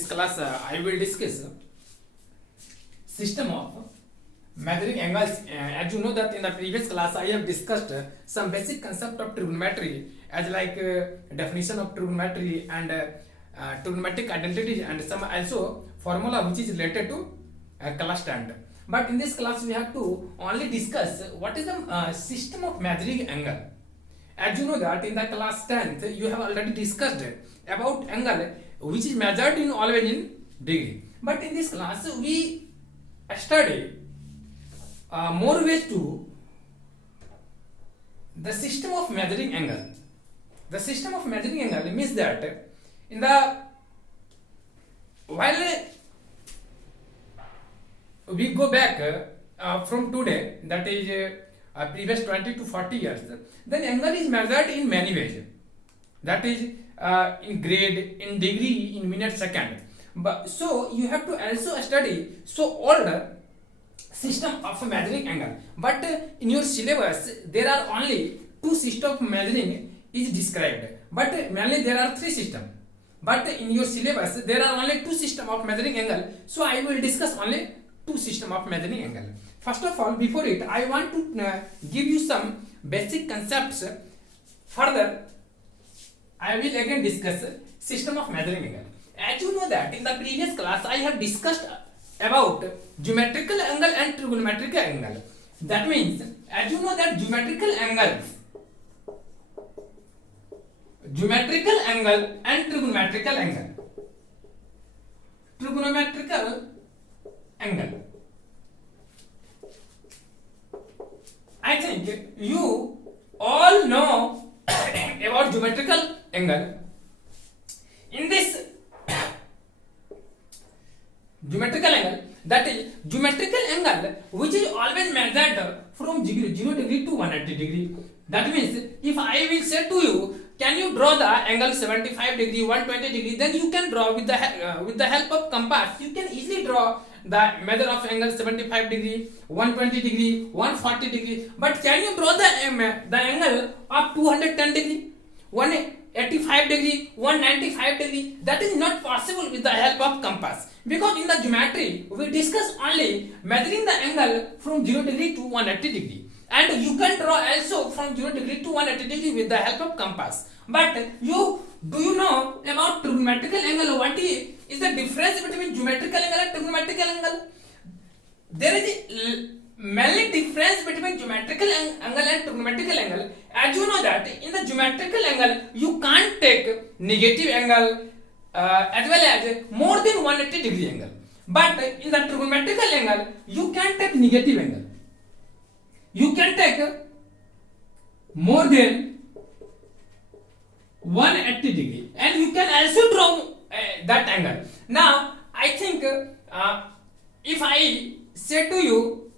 this class I will discuss system of measuring angles. As you know that in the previous class I have discussed some basic concept of trigonometry as like definition of trigonometry and trigonometric identity and some also formula which is related to cluster. But in this class we have to only discuss what is the system of measuring angle. As you know that in the class 10th you have already discussed about angle which is measured in always in degree. But in this class we study more ways to the system of measuring angle. The system of measuring angle means that in the while we go back from today, that is previous 20 to 40 years, then angle is measured in many ways. That is in grade, in degree, in minute, second. But so you have to also study so old system of measuring angle. But in your syllabus there are only two systems of measuring is described. But mainly there are three systems. But in your syllabus there are only two systems of measuring angle. So I will discuss only two systems of measuring angle. First of all, before it, I want to give you some basic concepts. Further, I will again discuss system of measuring angle. As you know that in the previous class I have discussed about geometrical angle and trigonometric angle. That means, as you know that geometrical angle and trigonometrical angle. I think you all know about geometrical angle. In this geometrical angle, that is geometrical angle which is always measured from 0 degree to 180 degree. That means if I will say to you, can you draw the angle 75 degree, 120 degree, then you can draw with the help of compass. You can easily draw the measure of angle 75 degree, 120 degree, 140 degree. But can you draw the angle of 210 degree, 185 degree, 195 degree? That is not possible with the help of compass. Because in the geometry we discuss only measuring the angle from 0 degree to 180 degree. And you can draw also from 0 degree to 180 degree with the help of compass. But do you know about trigonometrical angle? What is the difference between geometrical angle and trigonometrical angle? There is mainly difference between geometrical angle and trigonometrical angle. As you know that in the geometrical angle you can't take negative angle as well as more than 180 degree angle. But in the trigonometrical angle you can take negative angle. You can take more than 180 degree and you can also draw that angle. Now I think if I say to you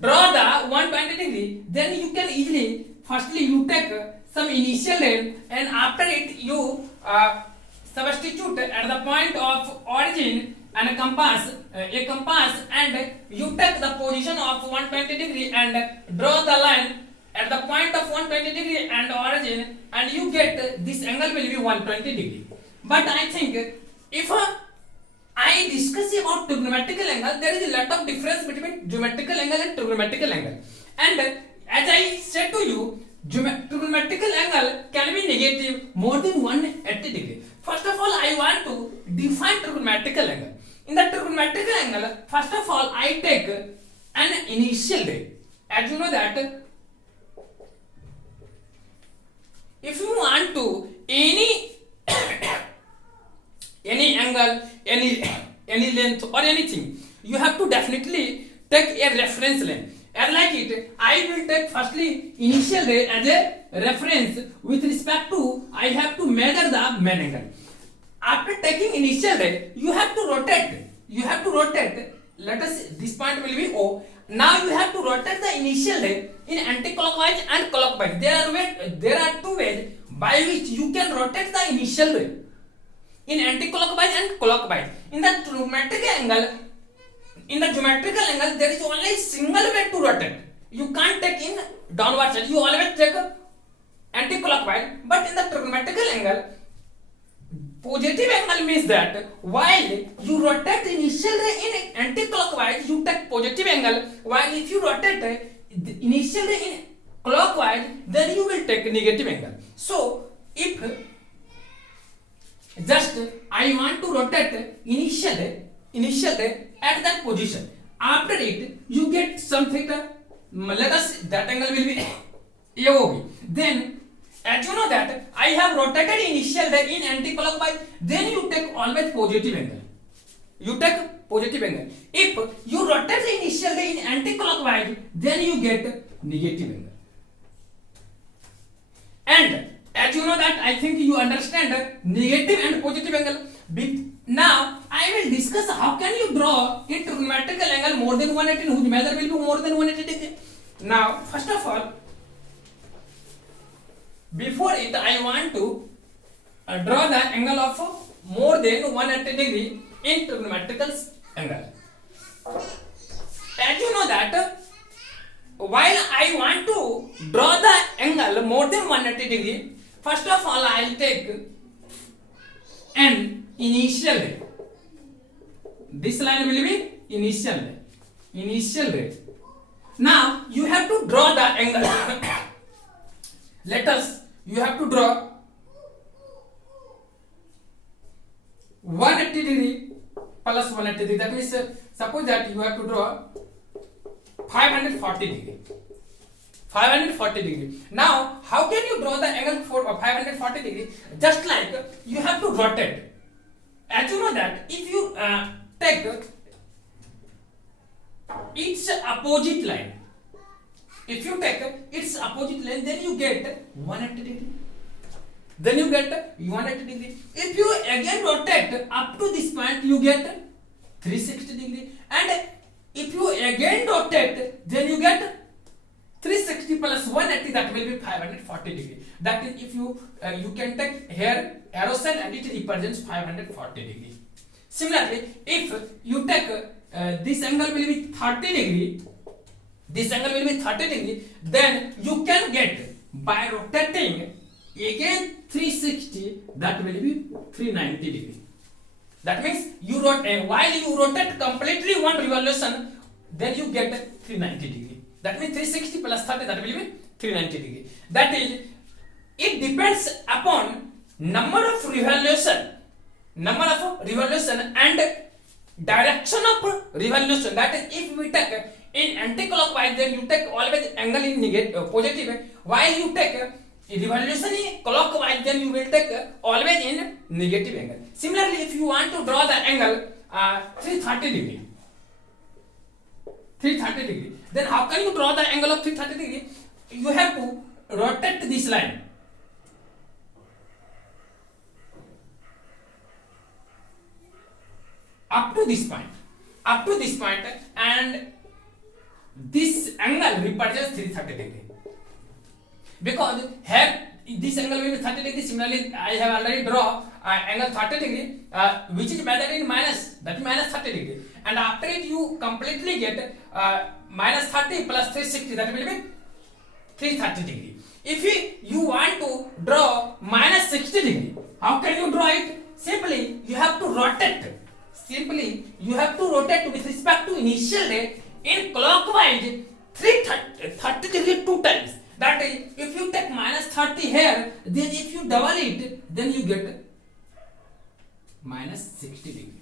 draw the 120 degree, then you can easily firstly you take some initial length and after it you substitute at the point of origin and a compass and you take the position of 120 degree and draw the line at the point of 120 degree and origin, and you get this angle will be 120 degree. But I think if I discuss about trigonometrical angle, there is a lot of difference between geometrical angle and trigonometrical angle. And as I said to you, trigonometrical angle can be negative more than 180 degree. First of all, I want to define trigonometrical angle. In the trigonometrical angle, first of all, I take an initial rate. As you know that if you want to any angle, any length or anything, you have to definitely take a reference length. And like it, I will take firstly initial rate as a reference with respect to I have to measure the main angle. After taking initial rate, you have to rotate. Let us this point will be O. Now you have to rotate the initial rate in anti-clockwise and clockwise. There are two ways by which you can rotate the initial rate in anti-clockwise and clockwise. In the geometrical angle, there is only single way to rotate. You can't take in downward side. You always take anti-clockwise. But in the trigonometrical angle, Positive angle means that while you rotate initial ray in anti-clockwise, you take positive angle. While if you rotate the initial ray in clockwise, then you will take negative angle. So if just I want to rotate initial ray at that position, after it you get some theta. Let us that angle will be AOB. Then as you know that I have rotated initial ray in anti-clockwise, then you take always positive angle. You take positive angle. If you rotate the initial ray in anti-clockwise, then you get negative angle. And as you know that I think you understand negative and positive angle. Now I will discuss how can you draw a trigonometrical angle more than 180 whose measure will be more than 180 degree. Now first of all, before it I want to draw the angle of more than 180 degree in trigonometrical angle. As you know that while I want to draw the angle more than 180 degree, first of all I will take an initial ray. This line will be initial ray. Initial ray. Now you have to draw the angle. Let us, you have to draw 180 degree plus 180 degree. That means suppose that you have to draw 540 degree. 540 degree. Now how can you draw the angle for 540 degree? Just like you have to rotate. As you know that if you take its opposite line, if you take its opposite line, then you get 180 degree. Then you get 180 degree. If you again rotate up to this point, you get 360 degree. And if you again rotate, then you get 360 plus 180, that will be 540 degree. That is, if you you can take here arrow sign and it represents 540 degree. Similarly, if you take this angle will be 30 degree, this angle will be 30 degree, then you can get by rotating again 360, that will be 390 degree. That means you rotate, while you rotate completely one revolution, then you get 390 degree. That means 360 plus 30, that will be 390 degree. That is, it depends upon number of revolution and direction of revolution. That is, if we take in anti-clockwise, then you take always angle in negative, positive. While you take revolution in clockwise, then you will take always in negative angle. Similarly, if you want to draw the angle 330 degree, 330 degree, then how can you draw the angle of 330 degree? You have to rotate this line. Up to this point, and this angle represents 330 degree. Because here this angle will be 30 degree. Similarly, I have already drawn angle 30 degree, which is measured in minus, that is minus 30 degree. And after it, you completely get minus 30 plus 360, that will be 330 degree. If you want to draw minus 60 degree, how can you draw it? Simply, you have to rotate. With respect to initial ray in clockwise 30 degree 2 times. That is, if you take minus 30 here, then if you double it, then you get minus 60 degree.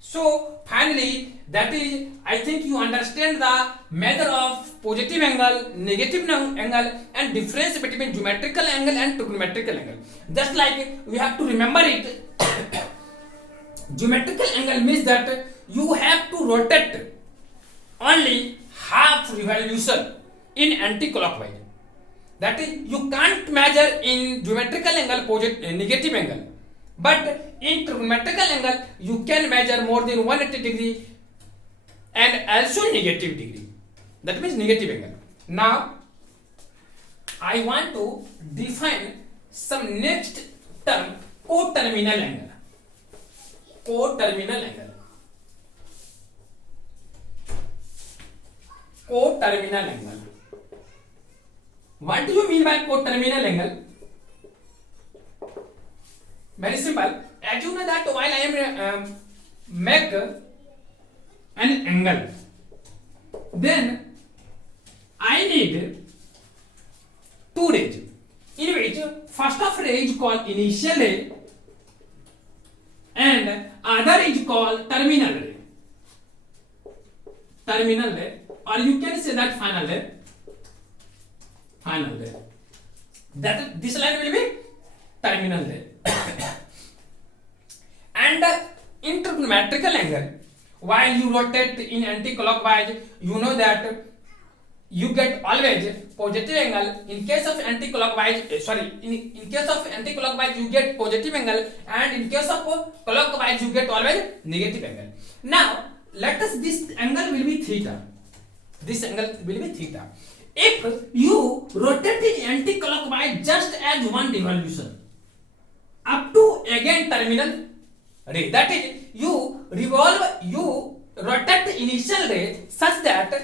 So finally, that is, I think you understand the measure of positive angle, negative angle, and difference between geometrical angle and trigonometrical angle. Just like we have to remember it. Geometrical angle means that you have to rotate only half revolution in anti-clockwise. That is, you can't measure in geometrical angle negative angle, but in trigonometrical angle you can measure more than 180 degree and also negative degree. That means negative angle. Now I want to define some next term, coterminal angle. Coterminal angle. Coterminal angle. What do you mean by coterminal angle? Very simple. As you know that while I am make an angle, then I need two rays, in which first of ray is called initial ray and other is called terminal ray. Terminal ray, or you can say that final ray. Final ray. That this line will be terminal ray. And in trigonometrical angle, while you rotate in anti-clockwise, you know that you get always positive angle. In case of anti-clockwise, in case of anti-clockwise you get positive angle, and in case of clockwise you get always negative angle. Now let us, this angle will be theta. This angle will be theta. If you rotate in anti-clockwise just as one revolution up to again terminal ray, that is you rotate the initial ray such that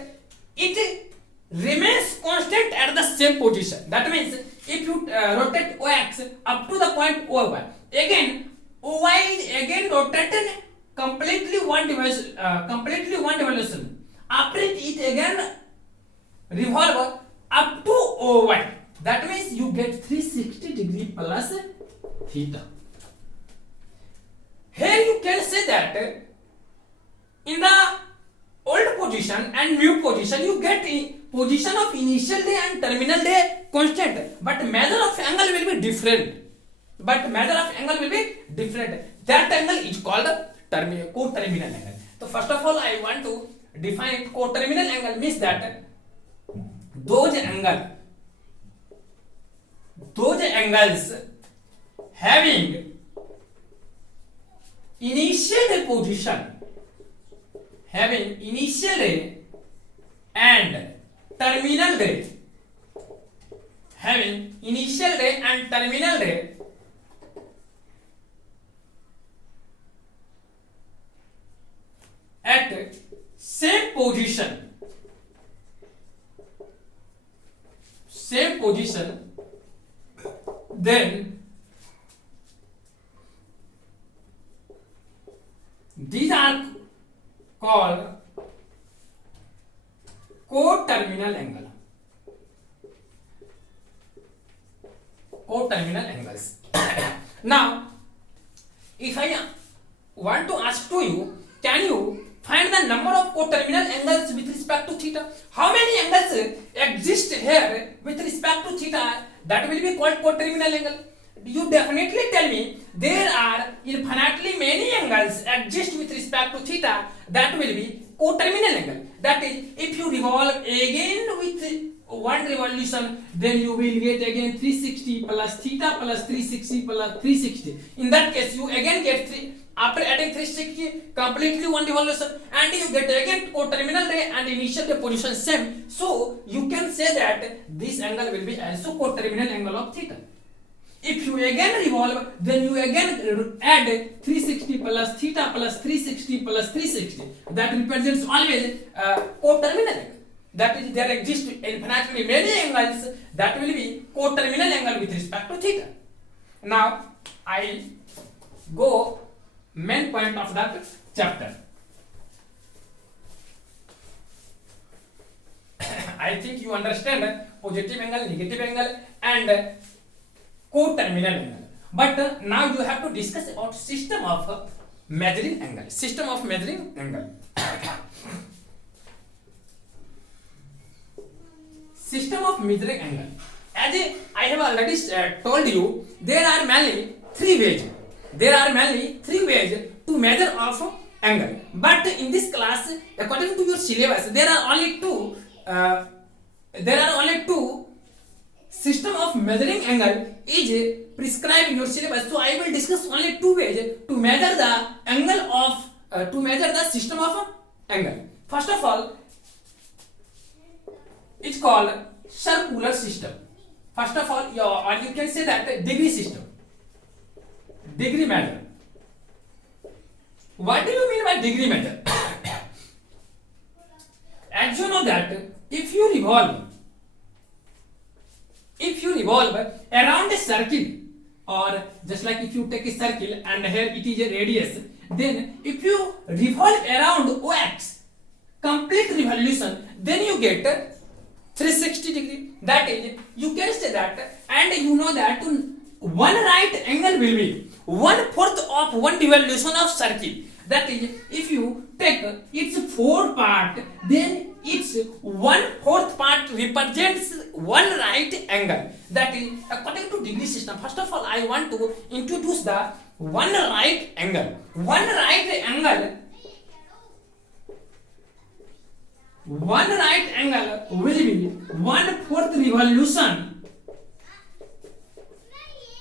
it remains constant at the same position. That means if you rotate OX up to the point OY, again OY is again rotated completely one revolution. After it again revolve up to OY. That means you get 360 degree plus theta. Here you can say that in the old position and new position you get position of initial day and terminal day constant, but measure of angle will be different. That angle is called co-terminal angle. So first of all I want to define it. Co-terminal angle means that those angles having initial ray position, having initial ray and terminal ray, having initial ray and terminal ray at same position, then these are called co-terminal angle. Co-terminal angles. Now, if I want to ask to you, can you find the number of co-terminal angles with respect to theta? How many angles exist here with respect to theta? That will be called co-terminal angle. You definitely tell me there are infinitely many angles exist with respect to theta. That will be co-terminal angle. That is, if you revolve again with one revolution, then you will get again 360 plus theta plus 360 plus 360. In that case, you again get 3. After adding 360, completely one revolution, and you get again co-terminal ray and initial ray position same. So you can say that this angle will be also co-terminal angle of theta. If you again revolve, then you again add 360 plus theta plus 360 plus 360. That represents always co-terminal angle. That is, there exist infinitely many angles that will be co-terminal angle with respect to theta. Now I go main point of that chapter. I think you understand positive angle, negative angle, and co-terminal angle. But now you have to discuss about system of measuring angle. System of measuring angle. System of measuring angle. As I have already told you, there are mainly three ways. To measure of angle. But in this class, according to your syllabus, there are only two system of measuring angle is prescribed in your syllabus. So I will discuss only two ways to measure the angle of the system of angle. First of all, it's called circular system. First of all, you can say that degree system. Degree measure. What do you mean by degree measure? As you know that if you revolve around a circle or just like if you take a circle and here it is a radius, then if you revolve around OX, complete revolution, then you get 360 degree. That is, you can say that, and you know that one right angle will be 1/4 of one revolution of circle. That is, if you take its 4 part, then its 1/4 part represents one right angle. That is, according to degree system. First of all, I want to introduce the one right angle. One right angle will be 1/4 revolution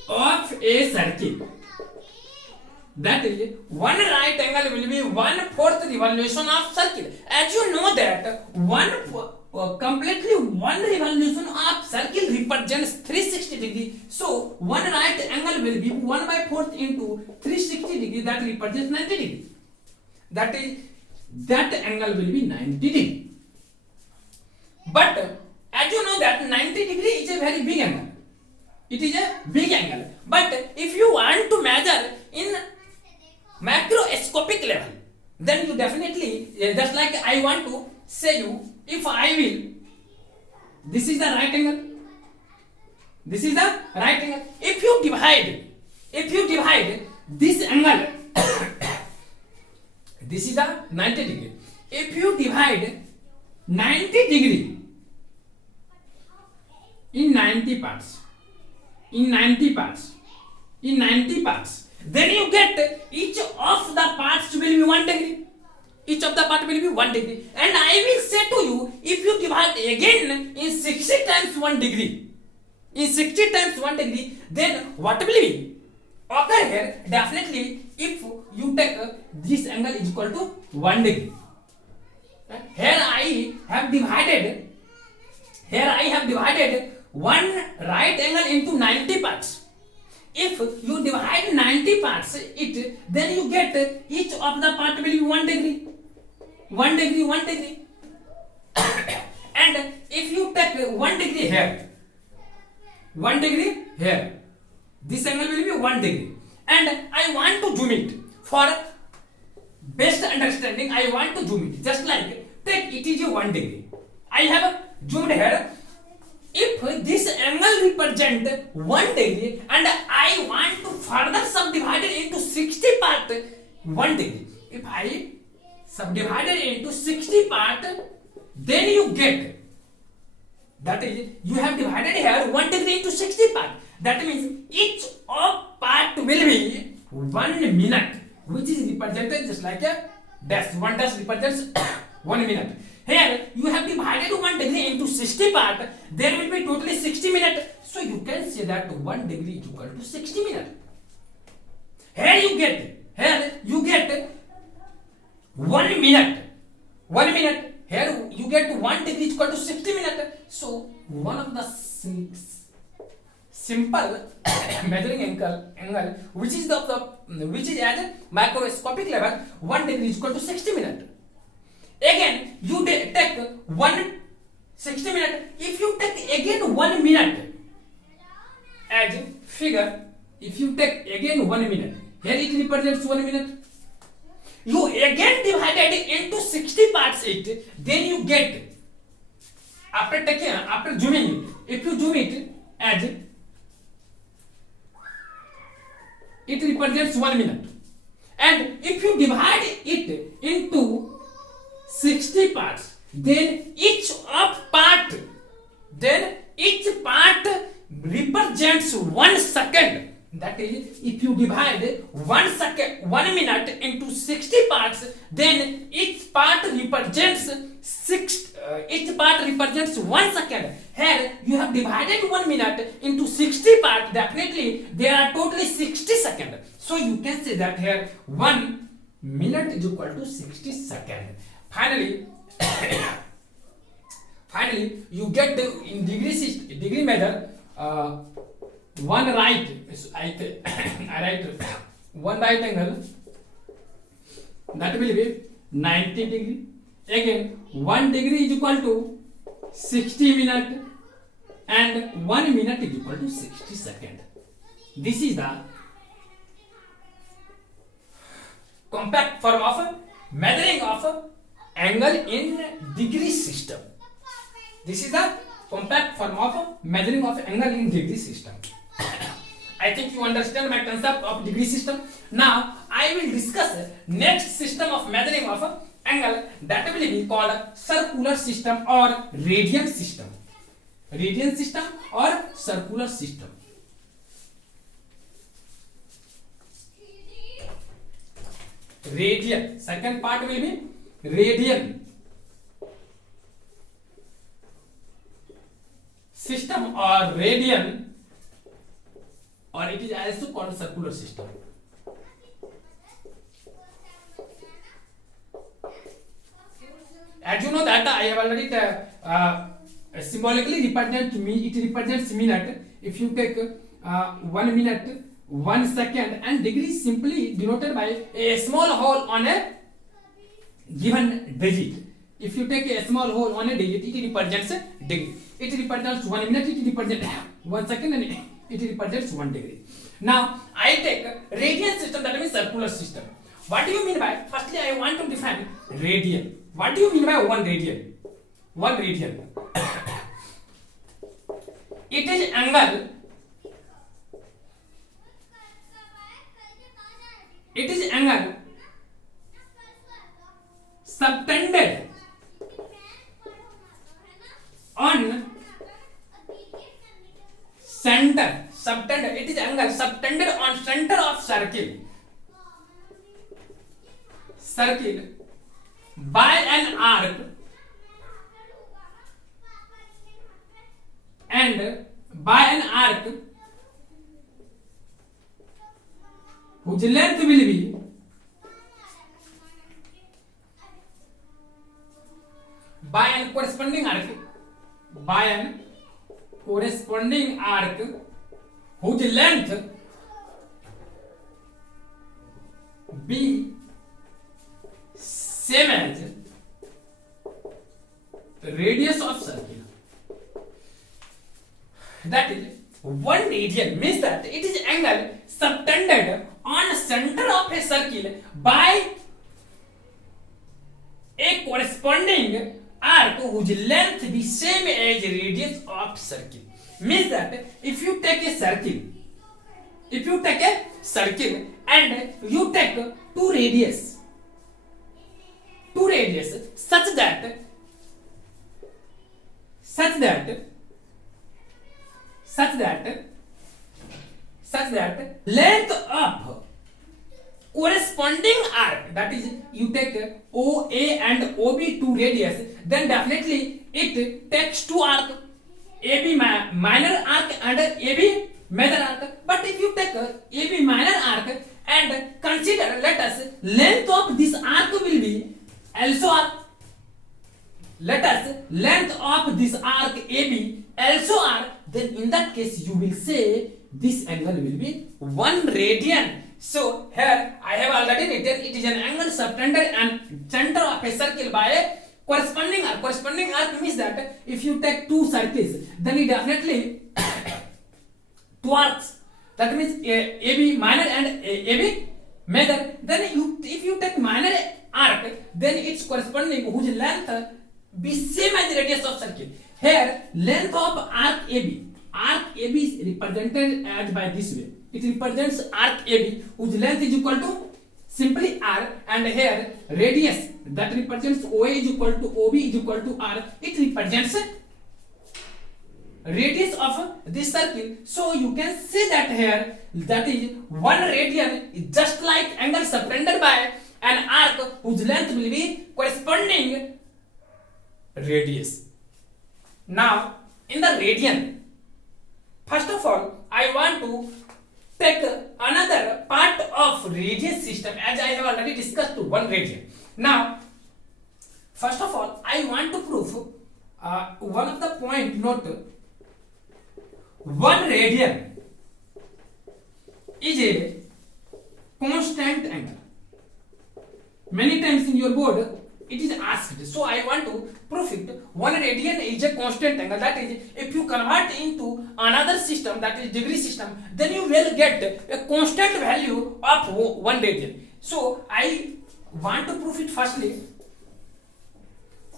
of a circle. That is, one right angle will be 1/4 revolution of circle. As you know that completely one revolution of circle represents 360 degree. So one right angle will be 1/4 into 360 degree, that represents 90 degree. That is, that angle will be 90 degree. But as you know that 90 degree is a very big angle. It is a big angle. But if you want to measure in macroscopic level, then you definitely, just like I want to say you, if I will, this is the right angle, this is the right angle. If you divide this angle, this is the 90 degree. If you divide 90 degree in 90 parts, then you get each of the parts will be 1 degree. Each of the part will be 1 degree. And I will say to you, if you divide again in 60 times 1 degree, then what will be occur here? Definitely, if you take this angle is equal to 1 degree. Here I have divided one right angle into 90 parts. If you divide 90 parts, then you get each of the part will be 1 degree. And if you take 1 degree here, this angle will be 1 degree. And I want to zoom it. For best understanding, I want to zoom it. Just like, take it is 1 degree. I have zoomed here. If this angle represents 1 degree and I want to further subdivide it into 60 part, 1 degree. If I subdivide it into 60 part, then you get, that is, you have divided here 1 degree into 60 part. That means each of part will be 1 minute, which is represented just like a dash. 1 dash represents 1 minute. Here you have divided 1 degree into 60 part, there will be totally 60 minutes. So you can say that 1 degree is equal to 60 minutes. Here you get 1 minute. Here you get 1 degree is equal to 60 minutes. So one of the simple measuring angle which is at a microscopic level, 1 degree is equal to 60 minutes. Again, you take 60 minutes. If you take again 1 minute as figure, if you take again 1 minute, here it represents 1 minute. You again divided into 60 parts then you get, after zooming it, if you zoom it as it represents 1 minute. And if you divide it into 60 parts, then each part represents 1 second. That is, if you divide 1 minute into 60 parts, then each part represents 1 second. Here you have divided 1 minute into 60 parts. Definitely there are totally 60 seconds. So you can say that here 1 minute is equal to 60 seconds. Finally, you get in degree measure, one right angle, that will be 90 degree. Again, 1 degree is equal to 60 minutes and 1 minute is equal to 60 seconds. This is the compact form of measuring of angle in degree system. This is the compact form of measuring of angle in degree system. I think you understand my concept of degree system. Now I will discuss next system of measuring of angle, that will be called circular system or radian system. Radian system or circular system. Radian. Second part will be radian system or radian, or it is also called circular system. As you know that I have already symbolically represent me. It represents minute. If you take 1 minute, 1 second, and degree simply denoted by a small hole on a given digit. If you take a small hole on a digit, it represents a degree. It represents 1 minute, it represents 1 second, and it represents 1 degree. Now I take radian system, that means circular system. What do you mean by? Firstly, I want to define radian. What do you mean by 1 radian? 1 radian. It is angle. It is angle subtended on center. Subtended. It is angle subtended on center of circle. Circle by an arc and by an arc whose length will be by an corresponding arc whose length be same as radius of circle. That is 1 radian means that it is angle subtended on center of a circle by a corresponding arc whose length be same as radius of circle. Means that if you take a circle and you take two radius such that length of corresponding arc, that is you take OA and OB two radius, then definitely it takes two arc, AB minor arc and AB major arc. But if you take AB minor arc and consider, let us, length of this arc will be also arc. Let us, length of this arc AB also arc, then in that case you will say this angle will be 1 radian. So here I have already written it is an angle subtended and center of a circle by a corresponding arc. Corresponding arc means that if you take two circles, then it definitely two arcs. That means AB minor and AB major. Then if you take minor arc, then its corresponding whose length be same as the radius of circle. Here length of arc AB. Arc AB is represented as by this way. It represents arc AB whose length is equal to simply R, and here radius that represents OA is equal to OB is equal to R. It represents radius of this circle. So you can say that here that is 1 radian is just like angle subtended by an arc whose length will be corresponding radius. Now in the radian, first of all I want to take another part of radian system, as I have already discussed 1 radian. Now first of all I want to prove one of the point. Note, 1 radian is a constant angle. Many times in your board it is asked. So I want to prove it. 1 radian is a constant angle. That is, if you convert into another system, that is degree system, then you will get a constant value of 1 radian. So I want to prove it. Firstly,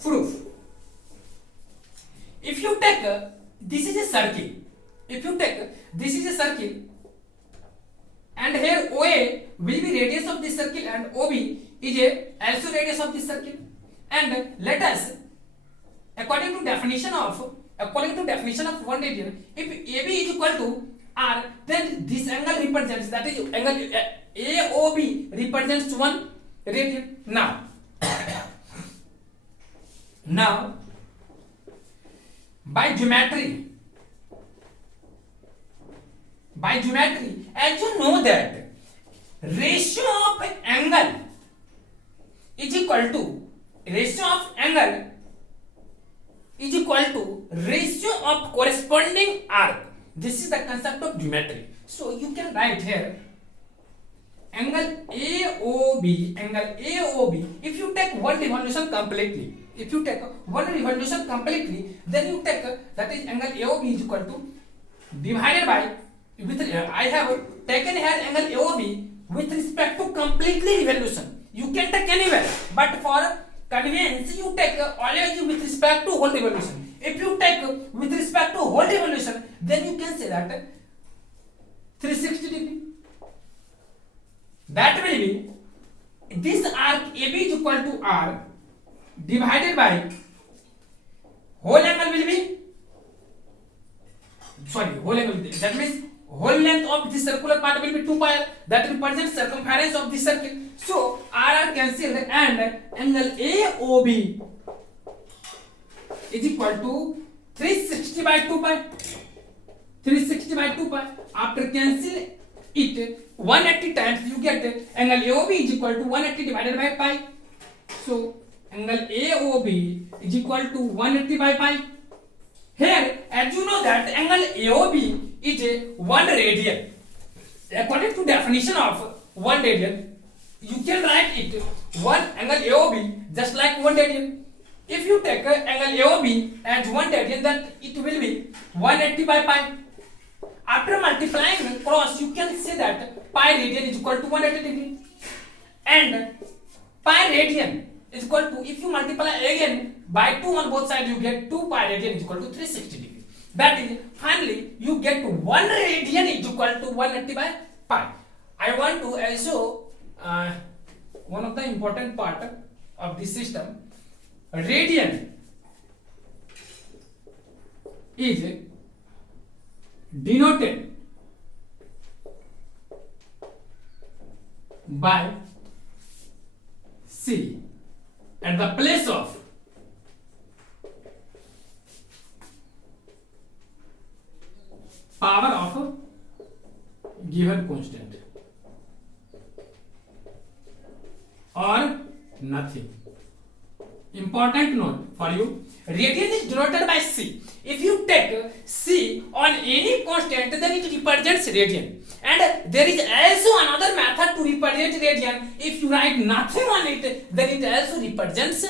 proof. If you take this is a circle. If you take this is a circle, and here OA will be radius of this circle, and OB is a also radius of this circle. And let us, according to definition of 1 radian, if AB is equal to R, then this angle represents, that is angle AOB represents 1 radian. Now by geometry, as you know that ratio of angle is equal to ratio of corresponding arc. This is the concept of geometry. So you can write here angle AOB. If you take one revolution completely, then you take that is angle AOB is equal to divided by I have taken here angle AOB with respect to completely revolution. You can take anywhere, but for convenience you take always with respect to whole revolution. If you take with respect to whole revolution, then you can say that 360 degree. That will be this arc AB is equal to R divided by whole angle will be that means whole length of this circular part will be 2 pi r, that represents circumference of this circle. So R cancelled and angle AOB is equal to 360 by 2 pi. After cancel it 180 times, you get angle AOB is equal to 180 divided by pi. So angle AOB is equal to 180 by pi. Here, as you know that angle AOB is a 1 radian. According to definition of 1 radian, you can write it 1 angle AOB just like 1 radian. If you take angle AOB as 1 radian, then it will be 180 by pi. After multiplying cross, you can say that pi radian is equal to 180 degree. And pi radian is equal to, if you multiply again by 2 on both sides, you get 2 pi radian is equal to 360 degree. That is, finally you get 1 radian is equal to 180 by pi. I want to also one of the important part of this system, radian is denoted by C at the place of power of a given constant or nothing. Important note for you, radian is denoted by C. If you take C on any constant, then it represents radian. And there is also another method to represent radian. If you write nothing on it, then it also represents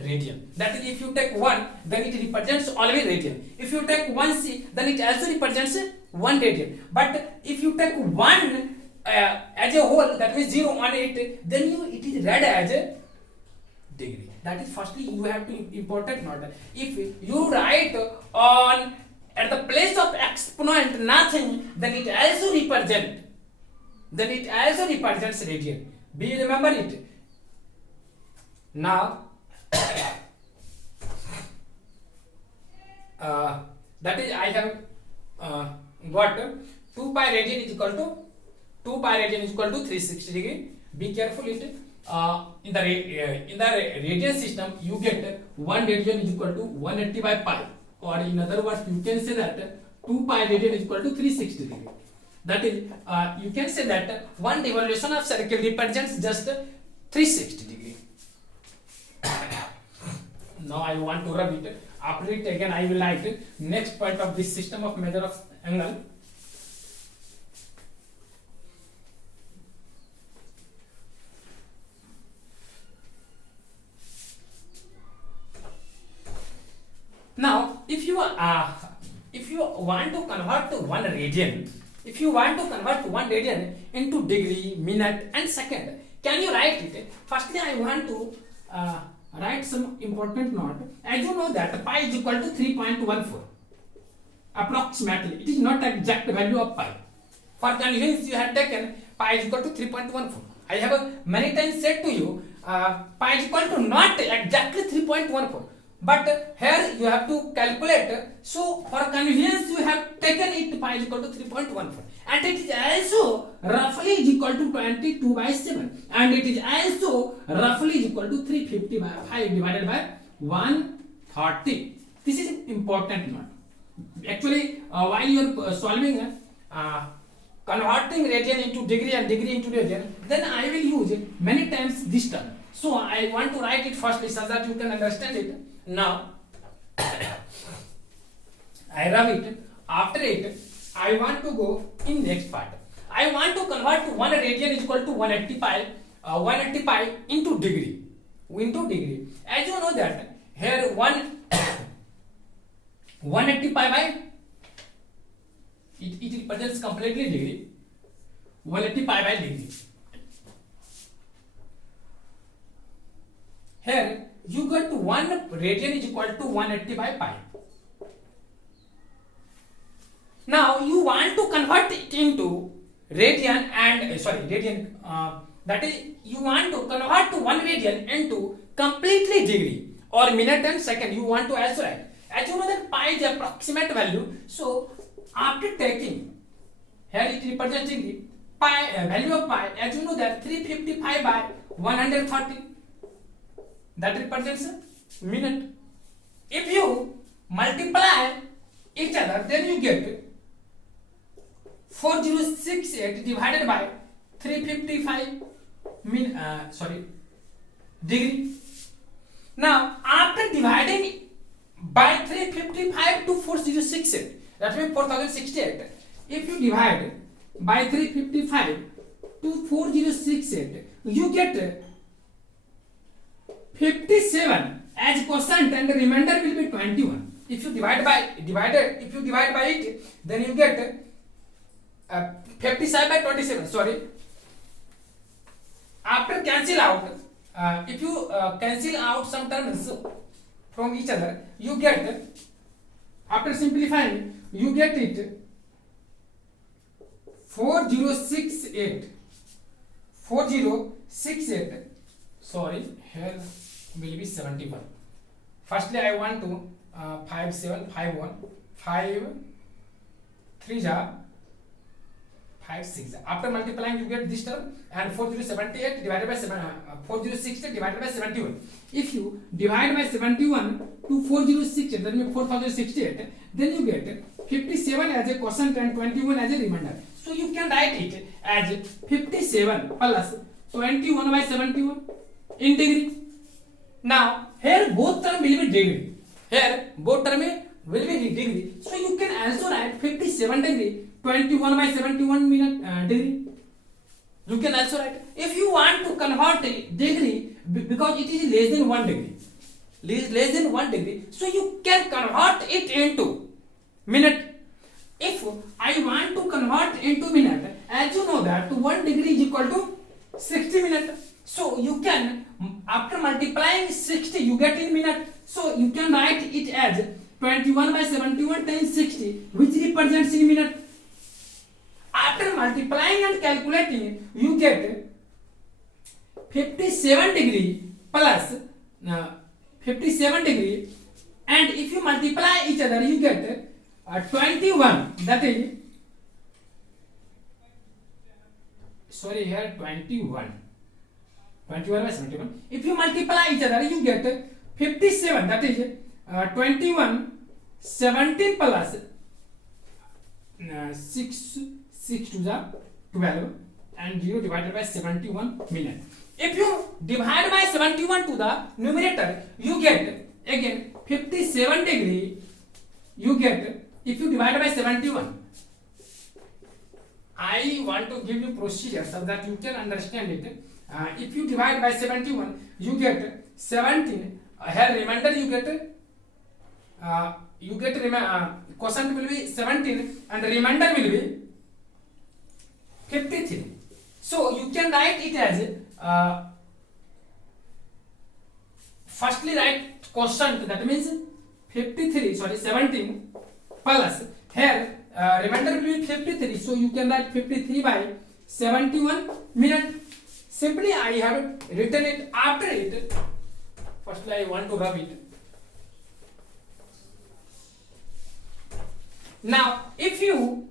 radian. That is, if you take 1, then it represents always radian. If you take 1C, then it also represents 1 radian. But if you take 1 as a whole, that means 0 on it, then it is read as a degree. That is, firstly you have to important note. If you write on at the place of exponent nothing, then it also represents radian. Do you remember it? Now that is, I have got 2 pi radian is equal to 360 degree. Be careful it. In the radian system, you get 1 radian is equal to 180 by pi, or in other words, you can say that 2 pi radian is equal to 360 degree. That is, you can say that 1 revolution of circle represents just 360 degree. Now I want to rub it. After it again, I will write next part of this system of measure of angle. Now, if you want to convert one radian, if you want to convert one radian into degree, minute, and second, can you write it? Firstly, I want to write some important note. As you know that pi is equal to 3.14 approximately. It is not exact value of pi. For convenience, you have taken pi is equal to 3.14. I have many times said to you pi is equal to not exactly 3.14. But here you have to calculate. So for convenience, you have taken it pi is equal to 3.14, and it is also roughly is equal to 22 by 7, and it is also roughly is equal to 350 by 5 divided by 130. This is important one. Actually, while you are solving converting radian into degree and degree into radian, then I will use many times this term. So I want to write it firstly so that you can understand it. Now I rub it. After it, I want to go in next part. I want to convert 1 radian is equal to 180 pi into degree. As you know that here 180 pi by it represents completely degree. 180 pi by degree. Here you got 1 radian is equal to 180 by pi. Now you want to convert it into radian and that is you want to convert 1 radian into completely degree or minute and second. You want to also write. As you know that pi is approximate value. So after taking here it represents degree, pi value of pi, as you know that 355 by 130, that represents a minute. If you multiply each other, then you get 4068 divided by 355 degree. Now after dividing by 355 to 4068, that means 4068. If you divide by 355 to 4068, you get 57 as quotient and the remainder will be 21. If you divide by it, then you get 57 by 27. Sorry. After cancel out, if you cancel out some terms from each other, you get, after simplifying, you get it 4068. Sorry, here will be 71. Firstly, I want to 5751 5 3 5 6. After multiplying, you get this term, and 4078 divided by 4060 divided by 71. If you divide by 71 to 4068, that means 4068, then you get 57 as a quotient and 21 as a remainder. So you can write it as 57 plus 21 by 71 in degree. Now here both term will be degree. So you can also write 57 degree 21 by 71 minute degree. You can also write. If you want to convert degree, because it is less than 1 degree, so you can convert it into minute. If I want to convert into minute, as you know that 1 degree is equal to 60 minutes. So you can, after multiplying 60, you get in minute. So you can write it as 21 by 71 times 60, which represents in minute. After multiplying and calculating, you get 57 degree plus 57 degree, and if you multiply each other, you get 21. That is, sorry, here 21 by 71. If you multiply each other, you get 57. That is 21 17 plus 6 to the 12 and 0 divided by 71 minute. If you divide by 71 to the numerator, you get again 57 degree. You get, if you divide by 71, I want to give you procedure so that you can understand it. If you divide by 71, you get 17. Here remainder you get you get quotient will be 17 and remainder will be 53. So you can write it as firstly write quotient, that means 17 plus here remainder will be 53, so you can write 53 by 71 minute. Simply I have written it. After it, firstly I want to rub it. Now if you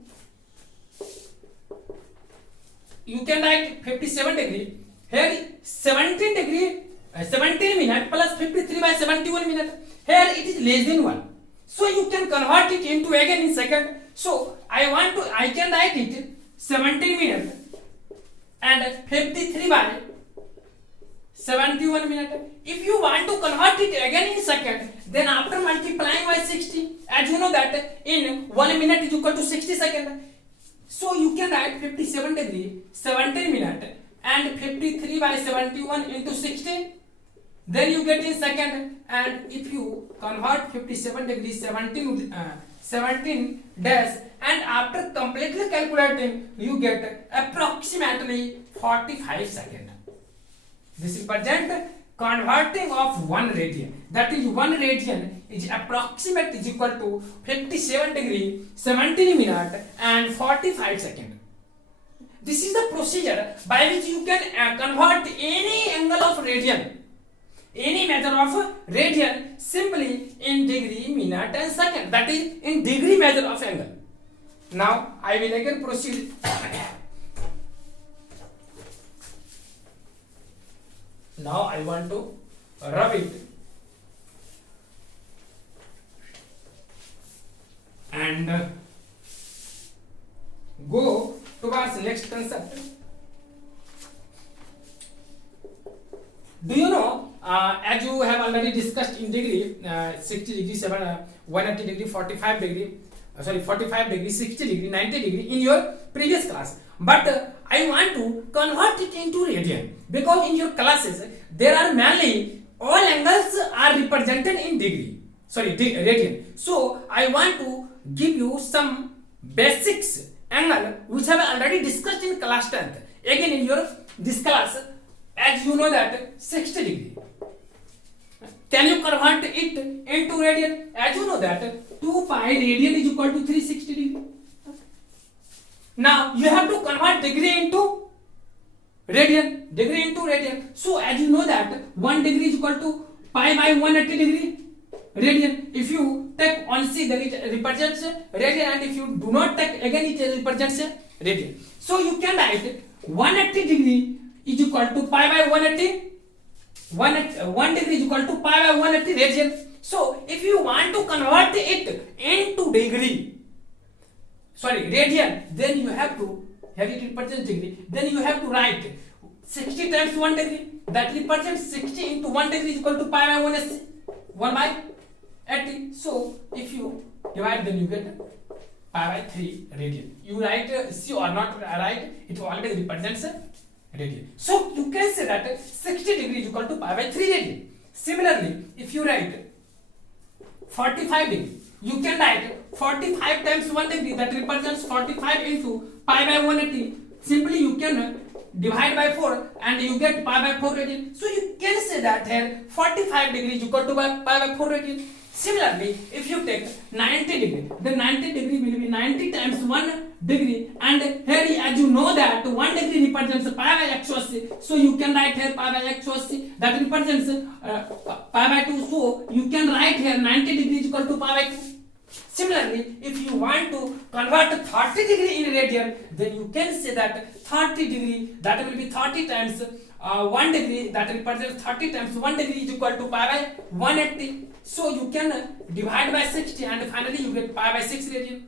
can write 57 degree, here 17 degree 17 minute plus 53 by 71 minute, here it is less than 1, so you can convert it into again in second. So I can write it 17 minute and 53 by 71 minute. If you want to convert it again in second, then after multiplying by 60, as you know that in 1 minute is equal to 60 seconds, so you can write 57 degree 17 minute and 53 by 71 into 60, then you get in second. And if you convert 57 degree 17 dash, and after completely calculating you get approximately 45 seconds. This represent converting of 1 radian, that is 1 radian is approximate is equal to 57 degree 17 minute and 45 seconds. This is the procedure by which you can convert any angle of radian, any measure of radian, simply in degree, minute and second, that is in degree measure of angle. Now I will again proceed. Now I want to rub it and go towards next concept. Do you know, as you have already discussed in degree, 60 degree, 180 degree, 45 degree, 45 degree, 60 degree, 90 degree in your previous class, but I want to convert it into radian, because in your classes there are mainly all angles are represented in degree, radian. So I want to give you some basics angle which I have already discussed in class 10th. Again in your this class, as you know that 60 degree, can you convert it into radian? As you know that 2 pi radian is equal to 360 degree. Now you have to convert degree into radian, so as you know that 1 degree is equal to pi by 180 degree radian. If you take on C, then it represents radian, and if you do not take, again it represents radian. So you can write 180 degree is equal to pi by 180, 1 degree is equal to pi by 180 radian. So if you want to convert it into radian, then you have to, here it represents degree, then you have to write 60 times 1 degree, that represents 60 into 1 degree is equal to pi by 1 by 80. So if you divide, then you get pi by 3 radian. You write C or not write, it always represents radian. So you can say that 60 degree is equal to pi by 3 radian. Similarly, if you write 45 degree, you can write 45 times 1 degree, that represents 45 into pi by 180. Simply you can divide by 4 and you get pi by 4 radian. So you can say that here 45 degree is equal to pi by 4 radian. Similarly, if you take 90 degree, then 90 degree will be 90 times 1 degree, and here as you know that 1 degree represents pi by x-OC, so you can write here pi by x-OC, that represents pi by 2, so you can write here 90 degree is equal to pi by 2. Similarly, if you want to convert 30 degree in radian, then you can say that 30 degree, that will be 30 times 1 degree, that represents 30 times 1 degree is equal to pi by 180. So you can divide by 60 and finally you get pi by 6 radian.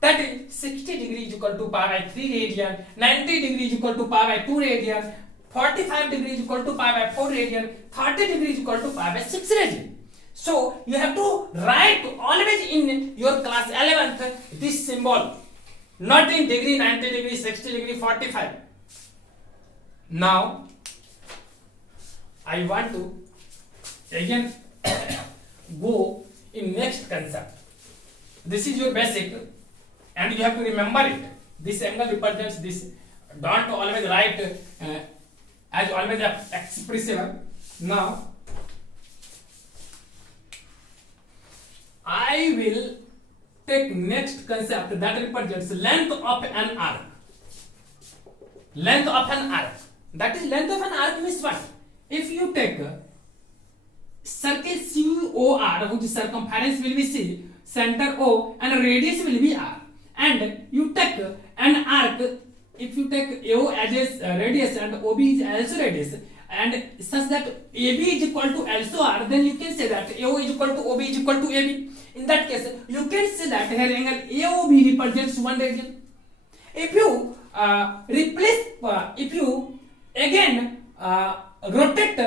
That is 60 degree is equal to pi by 3 radian, 90 degree is equal to pi by 2 radian, 45 degree is equal to pi by 4 radian, 30 degree is equal to pi by 6 radian. So you have to write always in your class 11th this symbol, not in degree, 90 degree, 60 degree, 45. Now I want to again go in next concept. This is your basic, and you have to remember it. This angle represents this. Don't always write as always expressive. Now I will take next concept that represents length of an arc. Length of an arc. That is, length of an arc means what? If you take circle COR, which circumference will be C, center O, and radius will be R, and you take an arc. If you take AO as a radius and OB is also radius, and such that AB is equal to also R, then you can say that AO is equal to OB is equal to AB. In that case, you can say that here angle AOB represents 1 radian. If you if you again rotate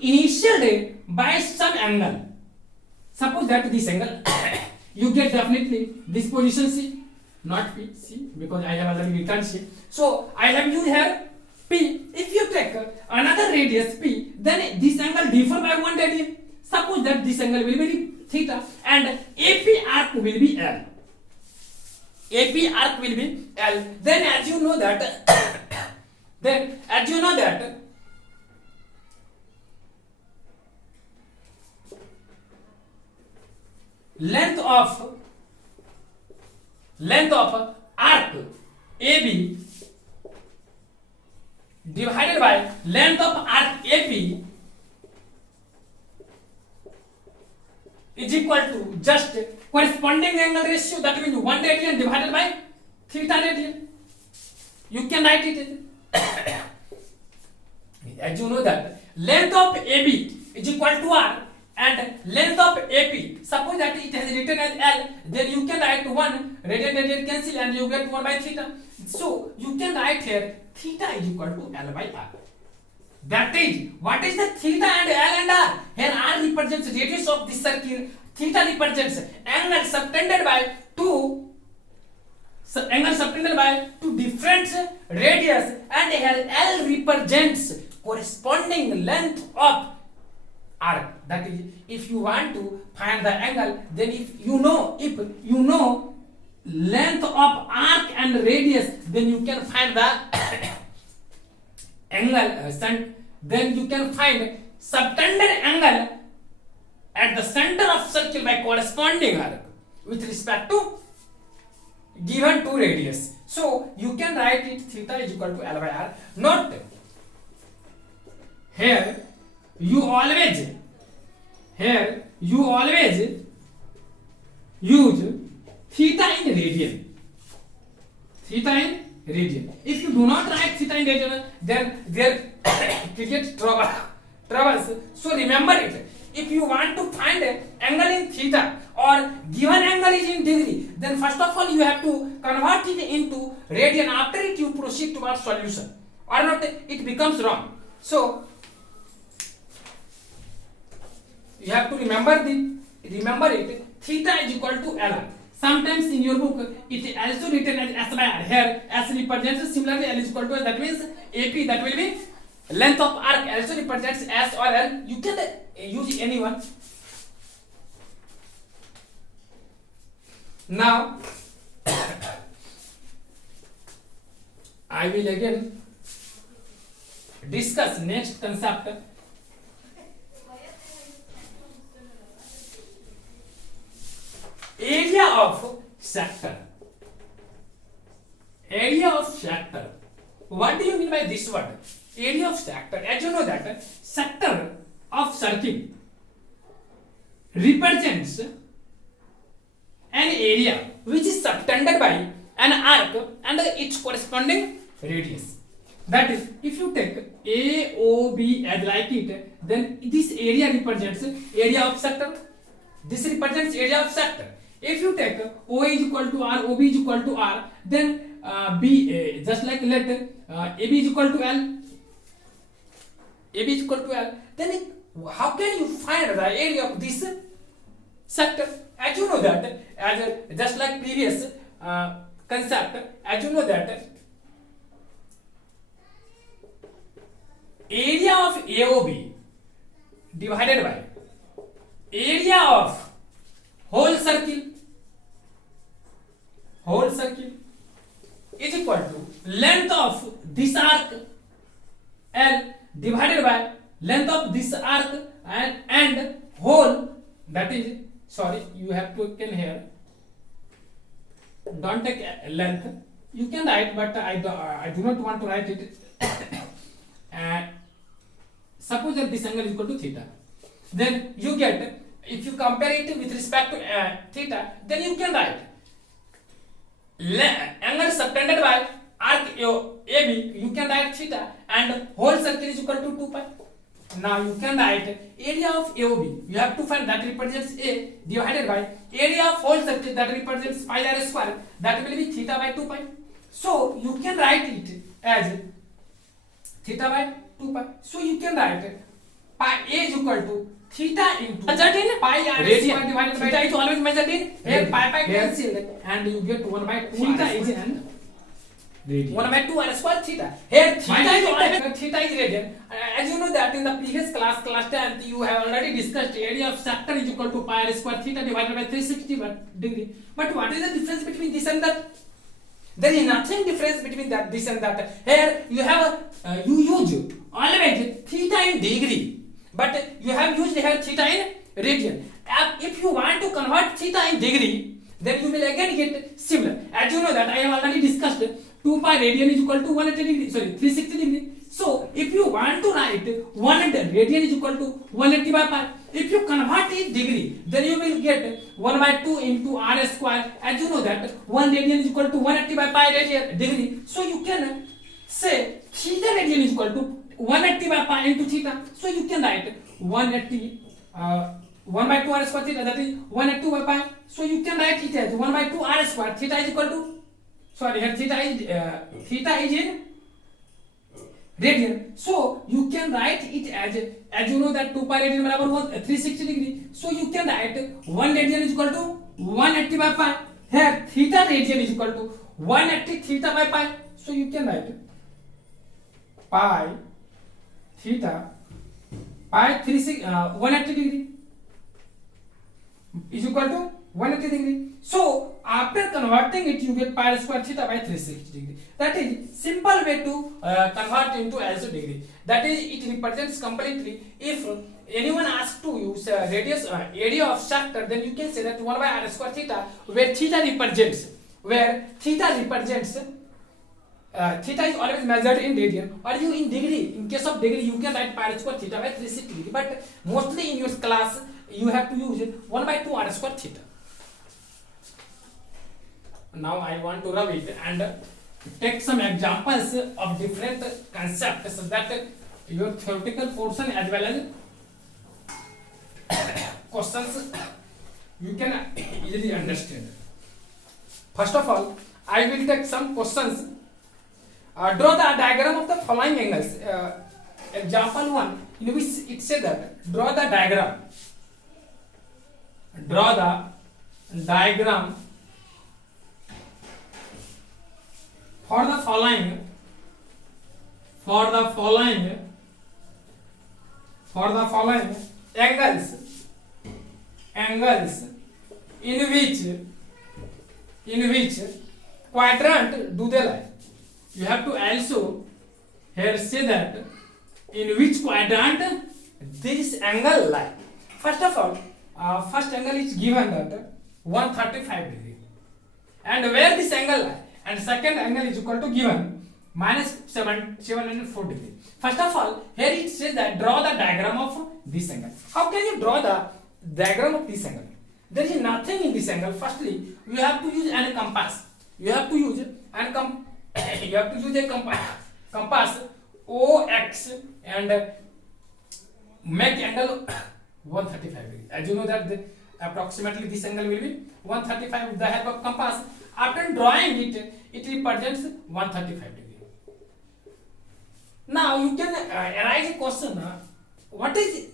initial ray by some angle, suppose that this angle, you get definitely this position C, not P, C, because I have already written C. So I have used here P. If you take another radius P, then this angle differ by 1 radian. Suppose that this angle will be theta, and AP arc will be L. AP arc will be L. Then as you know that length of arc AB divided by length of arc AP is equal to just corresponding angle ratio, that means 1 radian divided by theta radian. You can write it as you know that length of AB is equal to R and length of AP, suppose that it has written as L, then you can write 1 radian cancel and you get 1 by theta. So you can write here theta is equal to L by R. That is, what is the theta and L and R? Here R represents radius of this circle, theta represents angle subtended by two different radius, and here L represents corresponding length of arc. That is, if you want to find the angle, then if you know length of arc and radius, then you can find the angle, then you can find subtended angle at the center of circle by corresponding arc with respect to given two radius. So you can write it theta is equal to L by R. Note here you always use theta in radian. If you do not write theta in radian, then there creates troubles. So remember it. If you want to find angle in theta or given angle is in degree, then first of all you have to convert it into radian. After it you proceed towards solution, or not it becomes wrong. So you have to remember it. Theta is equal to L. Sometimes in your book it is also written as S by R. Here S represents similarly L is equal to, that means AP, that will be length of arc, also represents S or L. You can use any one. Now I will again discuss next concept. Area of sector. What do you mean by this word? Area of sector. As you know that sector of circle represents an area which is subtended by an arc and its corresponding radius. That is, if you take AOB as like it, then this area represents area of sector. This represents area of sector. If you take OA is equal to R, OB is equal to R, then just like let AB is equal to L, then how can you find the area of this sector? As you know that, as just like previous concept, as you know that area of AOB divided by area of whole circle is equal to length of this arc L divided by length of this arc and whole, that is, sorry, you have to can here, don't take length, you can write, but I do not want to write it. Suppose that this angle is equal to theta, then you get, if you compare it with respect to theta, then you can write angle subtended by arc AB, you can write theta, and whole circle is equal to 2 pi. Now you can write area of AOB, you have to find, that represents A divided by area of whole circle, that represents pi r square, that will be theta by 2 pi. So you can write it as theta by 2 pi. So you can write pi A is equal to theta into measured in pi r square divided by theta is always measured in here pi cancelled, and you get 1 by 2 theta is an 1 by 2 r square theta. Here theta is always radian. As you know that in the previous class 10th, you have already discussed area of sector is equal to pi r square theta divided by 360 degree. But what is the difference between this and that? There is nothing difference between that, this and that. Here you have you use always theta in degree, but you have used here theta in radian. If you want to convert theta in degree, then you will again get similar. As you know that I have already discussed 2 pi radian is equal to 180 degree, sorry, 360 degree. So if you want to write 100 radian is equal to 180 by pi, if you convert it degree, then you will get 1 by 2 into r square. As you know that 1 radian is equal to 180 by pi radian degree. So you can say theta radian is equal to 180 by pi into theta. So you can write 180 1 by 2 r square theta, that is 180 by pi. So you can write it as 1 by 2 r square theta is equal to, sorry, here theta is in radian. So you can write it as you know that 2 pi radian barabar 360 degree. So you can write 1 radian is equal to 180 by pi. Here theta radian is equal to 180 theta by pi. So you can write pi theta pi 180 degree is equal to 180 degree. So after converting it, you get pi square theta by 360 degree. That is simple way to convert into LC degree. That is, it represents completely. If anyone asks to use radius area of sector, then you can say that 1 by r square theta, where theta represents theta is always measured in radian, or you in degree. In case of degree, you can write pi square theta by 360 degree. But mostly in your class, you have to use 1 by 2 r square theta. Now I want to rub it and take some examples of different concepts so that your theoretical portion as well as questions you can easily understand. First of all, I will take some questions. Draw the diagram of the following angles. Example 1, in which it says that draw the diagram for the following angles in which quadrant do they lie. You have to also here say that in which quadrant this angle lie. First of all, first angle is given that 135 degree, and where this angle lie, and second angle is equal to given minus 704 degree. First of all, here it says that draw the diagram of this angle. How can you draw the diagram of this angle? There is nothing in this angle. Firstly, you have to use a compass. You have to use a compass OX and make angle 135 degree. As you know that approximately this angle will be 135 with the help of compass. After drawing it, it represents 135 degree. Now you can arise a question: what is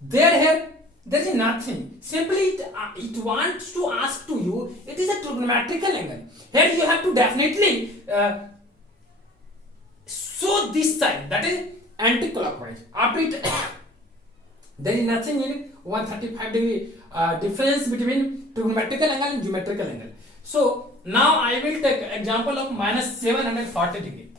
there here? There is nothing. Simply it wants to ask to you. It is a trigonometrical angle. Here you have to definitely show this side, that is anti-clockwise. After it There is nothing in 135 degree difference between trigonometrical angle and geometrical angle. So now I will take example of minus 740 degree.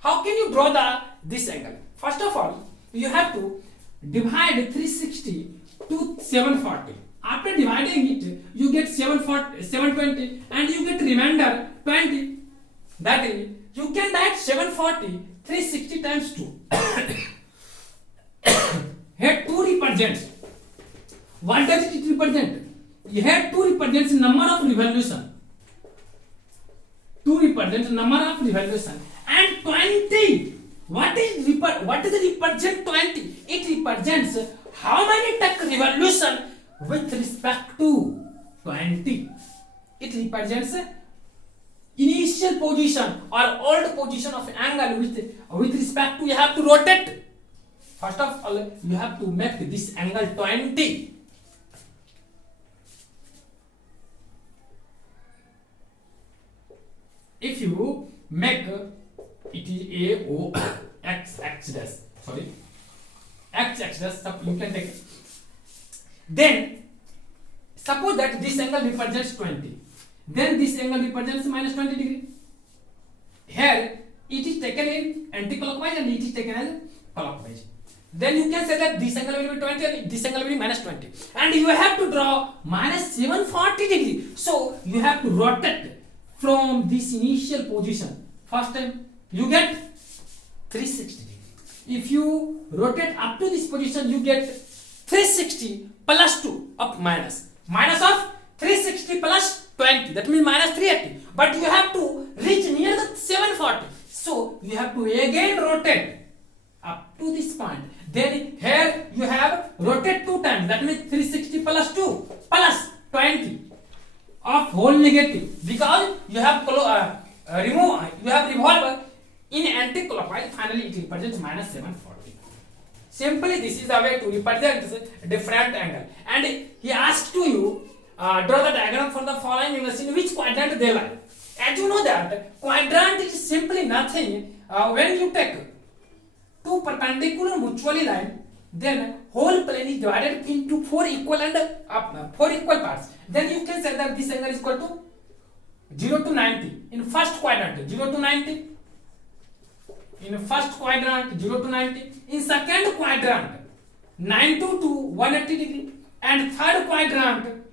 How can you draw this angle? First of all, you have to divide 360 to 740. After dividing it, you get 720 and you get remainder 20. That is, you can write 740 360 times 2. Here 2 represents. What does it represent? Here 2 represents number of revolution. 2 represents number of revolution. And 20. What does it represent 20? It represents how many revolution with respect to 20. It represents initial position or old position of angle with respect to, you have to rotate. First of all, you have to make this angle 20. If you make it is A O X dash, sorry, X dash, you can take it. Then suppose that this angle represents 20. Then this angle represents minus 20 degree. Here it is taken in anti-clockwise and it is taken as clockwise. Then you can say that this angle will be 20 and this angle will be minus 20. And you have to draw minus 740 degree. So you have to rotate from this initial position. First time you get 360 degree. If you rotate up to this position, you get 360 plus 2 of minus. Minus of 360 plus 20. That means minus 380. But you have to reach near the 740. So you have to again rotate up to this point. Then here you have rotate 2 times. That means 360 plus 2 plus 20 of whole negative. Because you have revolve in anti-clockwise. Finally it represents minus 740. Simply this is the way to represent different angle. And he asked to you draw the diagram for the following angles in which quadrant they lie. As you know that quadrant is simply nothing. When you take two perpendicular mutually line, then whole plane is divided into 4 equal parts. Then you can say that this angle is equal to 0 to 90 in first quadrant, 0 to 90. In first quadrant, 0 to 90. In second quadrant, 90 to 180 degree. And third quadrant,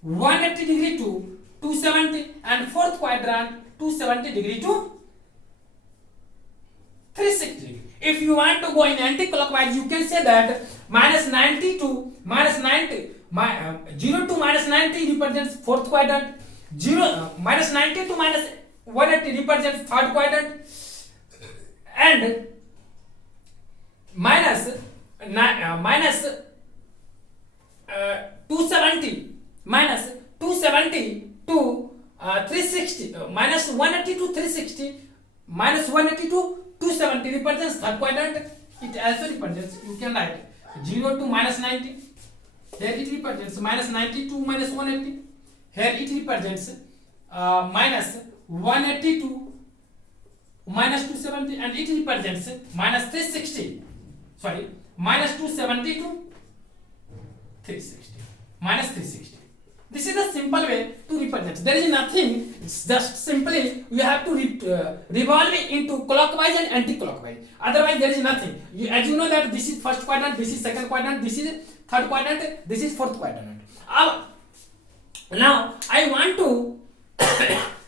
180 degree to 270. And fourth quadrant, 270 degree to 360 degree. If you want to go in anti-clockwise, you can say that minus 90 to minus 90. 0 to minus 90 represents fourth quadrant. Minus 90 to minus 180 represents third quadrant, and minus 270 to 360, minus 180 to 360, minus 180 to 270 represents third quadrant. It also represents, you can write 0 to minus 90. Here it represents minus 90 to minus 180. Here it represents minus 180 to minus 270, and it represents minus 360. Sorry, minus 270 to 360. Minus 360. This is a simple way to represent. There is nothing. It's just simply you have to revolve it into clockwise and anti-clockwise. Otherwise, there is nothing. As you know that this is first quadrant, this is second quadrant, this is third quadrant, this is fourth quadrant. Now I want to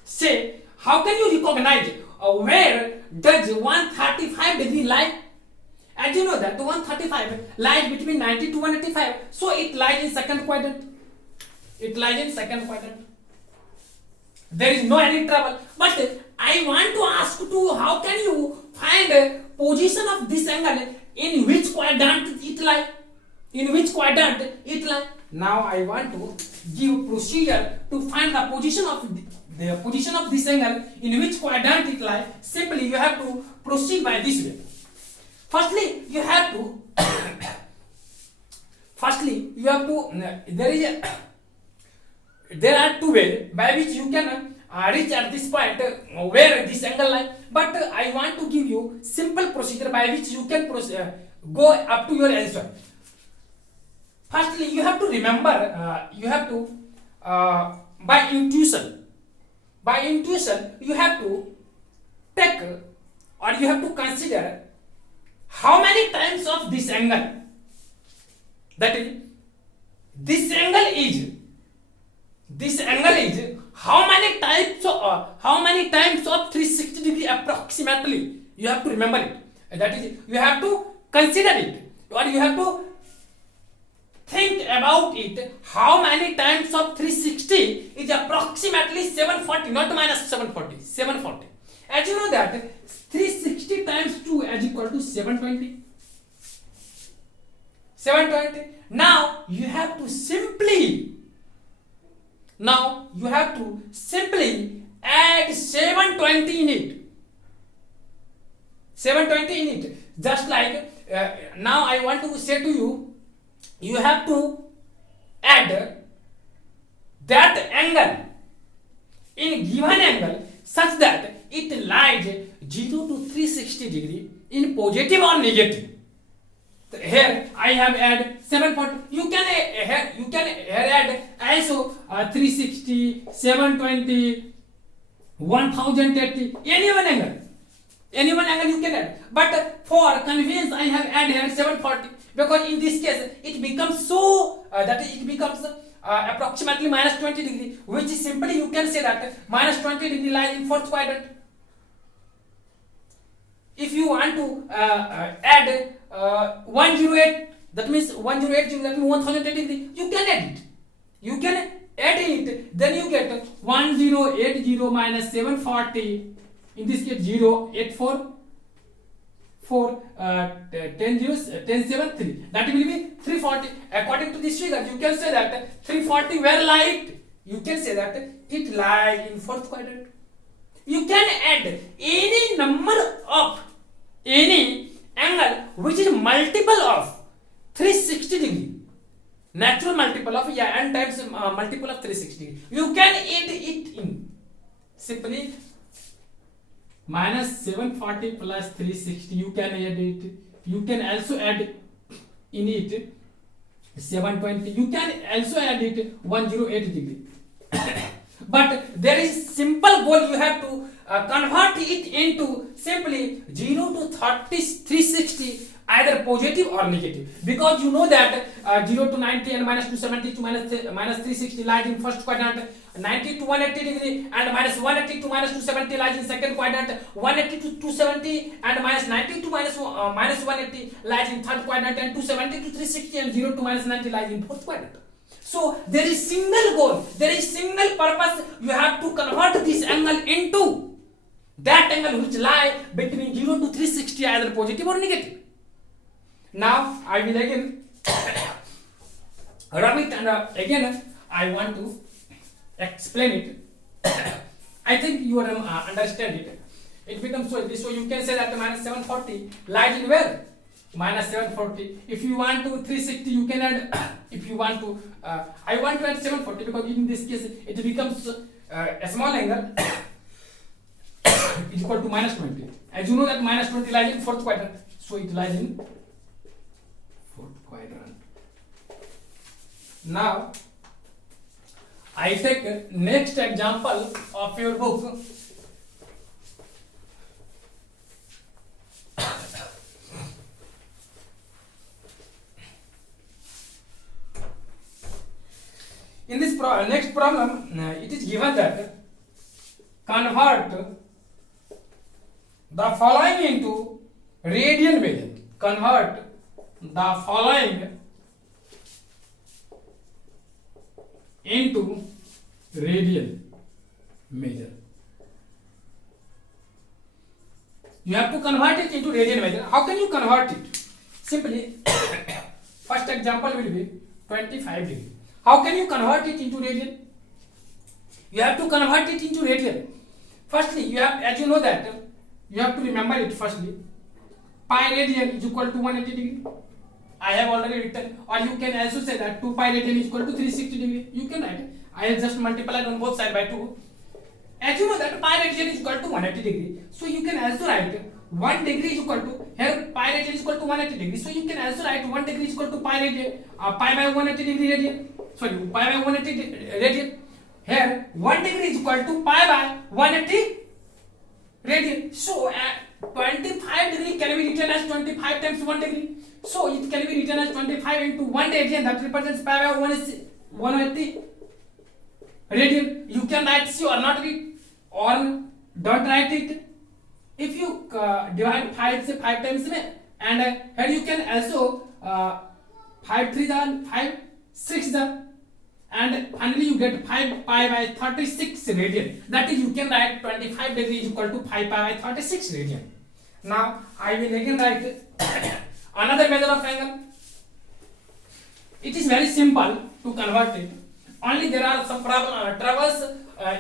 say, how can you recognize where does 135 degree lie? As you know that 135 lies between 90 to 185, so it lies in second quadrant. It lies in second quadrant. There is no any trouble. But I want to ask you, how can you find a position of this angle in which quadrant it lies? In which quadrant it lies? Now I want to give procedure to find the position of this angle in which quadrant it lies. Simply you have to proceed by this way. Firstly, you have to there are two ways by which you can reach at this point where this angle lies. But I want to give you simple procedure by which you can go up to your answer. Firstly, you have to remember, by intuition, you have to take, or you have to consider how many times of this angle, that is, this angle is how many times of 360 degree approximately. You have to remember it. That is, you have to consider it, or you have to think about it. How many times of 360 is approximately 740, not minus 740, 740. As you know that 360 times 2 is equal to 720. Now you have to simply add 720 in it. 720 in it. Just like now I want to say to you, you have to add that angle in given angle such that it lies 0 to 360 degree in positive or negative. Here I have add 740. You can add also 360, 720, 1080, any one angle you can add. But for convenience I have add here 740, because in this case it becomes approximately minus 20 degree, which is simply you can say that minus 20 degree lies in fourth quadrant. If you want to add 108, that means 1080, that means 1080 degree, you can add it. Then you get 1080 minus 740. In this case 084 4 10 zeros 1073. That will be 340. According to this figure, you can say that 340 where light. You can say that it lies in fourth quadrant. You can add any number of any angle which is multiple of 360 degree. Natural multiple of n times multiple of 360 degree. You can add it in simply minus 740 plus 360. You can add it. You can also add in it 720. You can also add it 108 degree. But there is simple goal. You have to convert it into simply 0 to 360, either positive or negative, because you know that 0 to 90 and minus 270 to minus 360 lies in first quadrant, 90 to 180 degree and minus 180 to minus 270 lies in second quadrant, 180 to 270 and minus 90 to minus 180 lies in third quadrant, and 270 to 360 and 0 to minus 90 lies in fourth quadrant. So there is single goal, there is single purpose. You have to convert this angle into that angle which lie between 0 to 360, either positive or negative. Now I will again rub it, and again I want to explain it. I think you understand it. It becomes so this. So you can say that minus 740 lies in where? Minus 740. If you want to 360, you can add. If you want to, I want to add 740 because in this case it becomes a small angle is equal to minus 20. As you know that minus 20 lies in fourth quadrant, so it lies in fourth quadrant. Now I take next example of your book. In this next problem, it is given that convert the following into radian measure. Convert the following into radian measure. You have to convert it into radian measure. How can you convert it? Simply, first example will be 25 degree. How can you convert it into radian? You have to convert it into radian. Firstly, you have, as you know that, you have to remember it firstly. Pi radian is equal to 180 degree. I have already written, or you can also say that 2 pi radian is equal to 360 degree. You can write. I have just multiplied on both sides by 2. As you know that pi radian is equal to 180 degree. So you can also write 1 degree is equal to, here pi pi radian is equal to 180 degree. So you can also write 1 degree is equal to pi radian, pi by 180 degree radian. Sorry, pi by 180 radian. Here 1 degree is equal to pi by 180 radian. So 25 degree can be written as 25 times 1 degree. So it can be written as 25 into 1 radian, that represents pi by 180 radian. You can write C or not read, or don't write it. If you divide 5 से 5 times में, and here you can also 5 3 the 5 6 the, and finally you get 5 pi by 36 radian. That is, you can write 25 degree is equal to 5 pi by 36 radian. Now I will again write another measure of angle. It is very simple to convert it. Only there are some troubles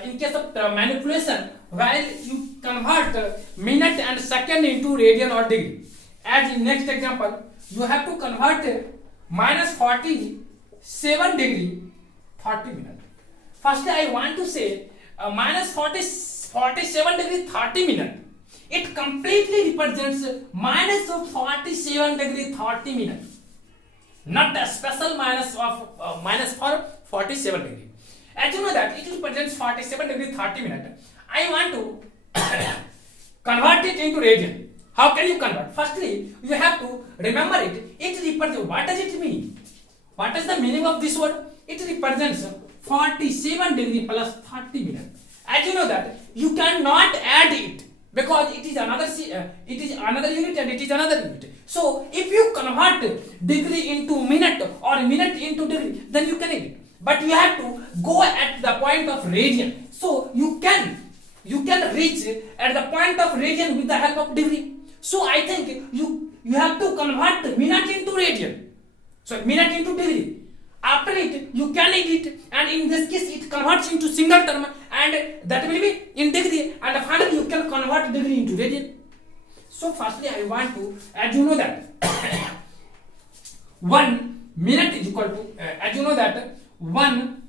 in case of manipulation while you convert minute and second into radian or degree. As in next example, you have to convert minus 47 degree 30 minute. Firstly, I want to say minus 47 degree 30 minute. It completely represents minus of 47 degree 30 minute. Not a special minus of minus for 47 degree. As you know that it represents 47 degree 30 minute. I want to convert it into radian. How can you convert? Firstly, you have to remember it. It represents, what does it mean? What is the meaning of this word? It represents 47 degree plus 30 minute. As you know that you cannot add it, because it is another unit and it is another unit. So if you convert degree into minute or minute into degree, then you can add it. But you have to go at the point of radian. So you can reach at the point of radian with the help of degree. So I think you have to convert minute into radian. So minute into degree. After it, you can edit, and in this case, it converts into single term, and that will be in degree, and finally you can convert degree into radian. So firstly, I want to, as you know that 1 minute is equal to, as you know that 1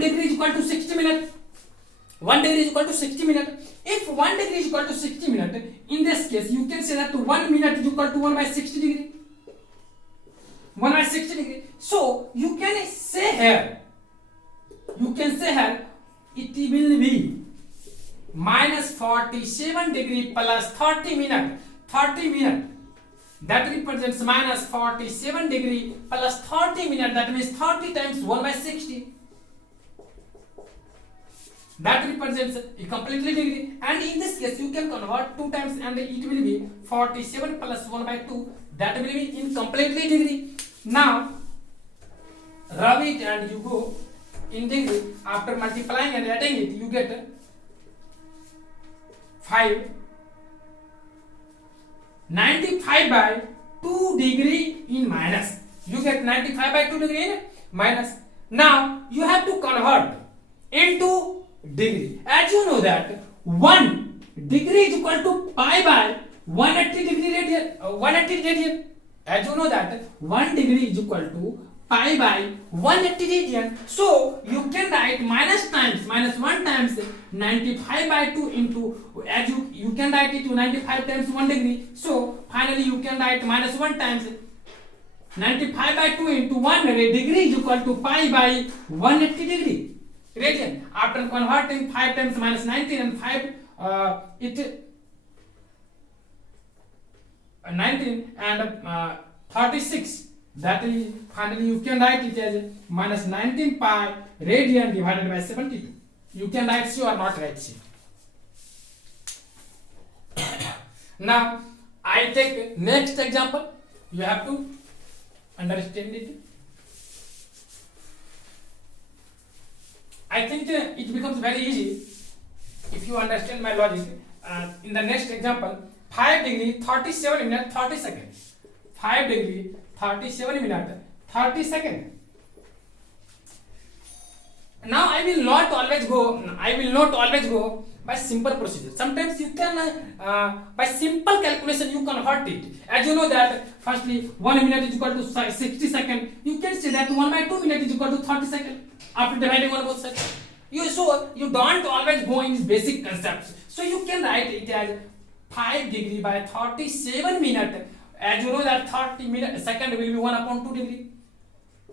degree is equal to 60 minutes. 1 degree is equal to 60 minutes. If 1 degree is equal to 60 minutes, in this case, you can say that 1 minute is equal to 1 by 60 degree. 1 by 60 degree. So you can say here, it will be minus 47 degree plus 30 minute. 30 minute. That represents minus 47 degree plus 30 minute. That means 30 times 1 by 60. That represents a completely degree, and in this case you can convert 2 times and it will be 47 plus 1 by 2, that will be in completely degree. Now rub it and you go in degree. After multiplying and adding it, you get 95 by 2 degree in minus. You get 95 by 2 degree in minus. Now you have to convert into degree. As you know that 1 degree is equal to pi by 180 degree radian. 180 radian. As you know that 1 degree is equal to pi by 180 radian. So you can write minus 1 times 95 by 2 into, as you can write it to 95 times 1 degree. So finally you can write minus 1 times 95 by 2 into 1 degree is equal to pi by 180 degree radian. After converting 5 times minus 19 and 5 19 and 36, that is finally you can write it as minus 19 pi radian divided by 72. You can write C or not write C. Now I take next example. You have to understand it. I think it becomes very easy if you understand my logic. In the next example, 5 degree 37 minute 30 seconds. 5 degree 37 minute 30 seconds. Now I will not always go by simple procedure. Sometimes you can by simple calculation you convert it. As you know that firstly 1 minute is equal to 60 seconds. You can say that 1 by 2 minutes is equal to 30 seconds after dividing on both sides. You don't always go in basic concepts. So you can write it as 5 degree by 37 minute. As you know that 30 minute second will be 1 upon 2 degree.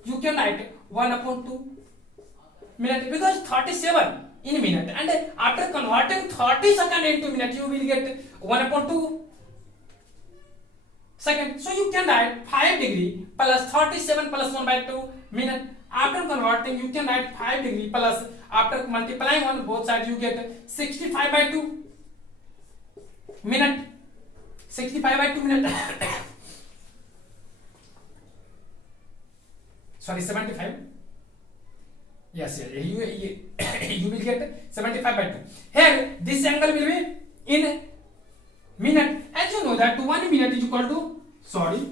You can write 1 upon 2 minute because 37 in minute, and after converting 30 second into minute you will get 1 upon 2 second. So you can write 5 degree plus 37 plus 1 by 2 minute. After converting you can write 5 degree plus, after multiplying on both sides you get 65 by 2 minute. 65 by 2 minute. Sorry, 75. Yes, you will get 75 by 2. Here this angle will be in minute. As you know that 1 minute is equal to, sorry,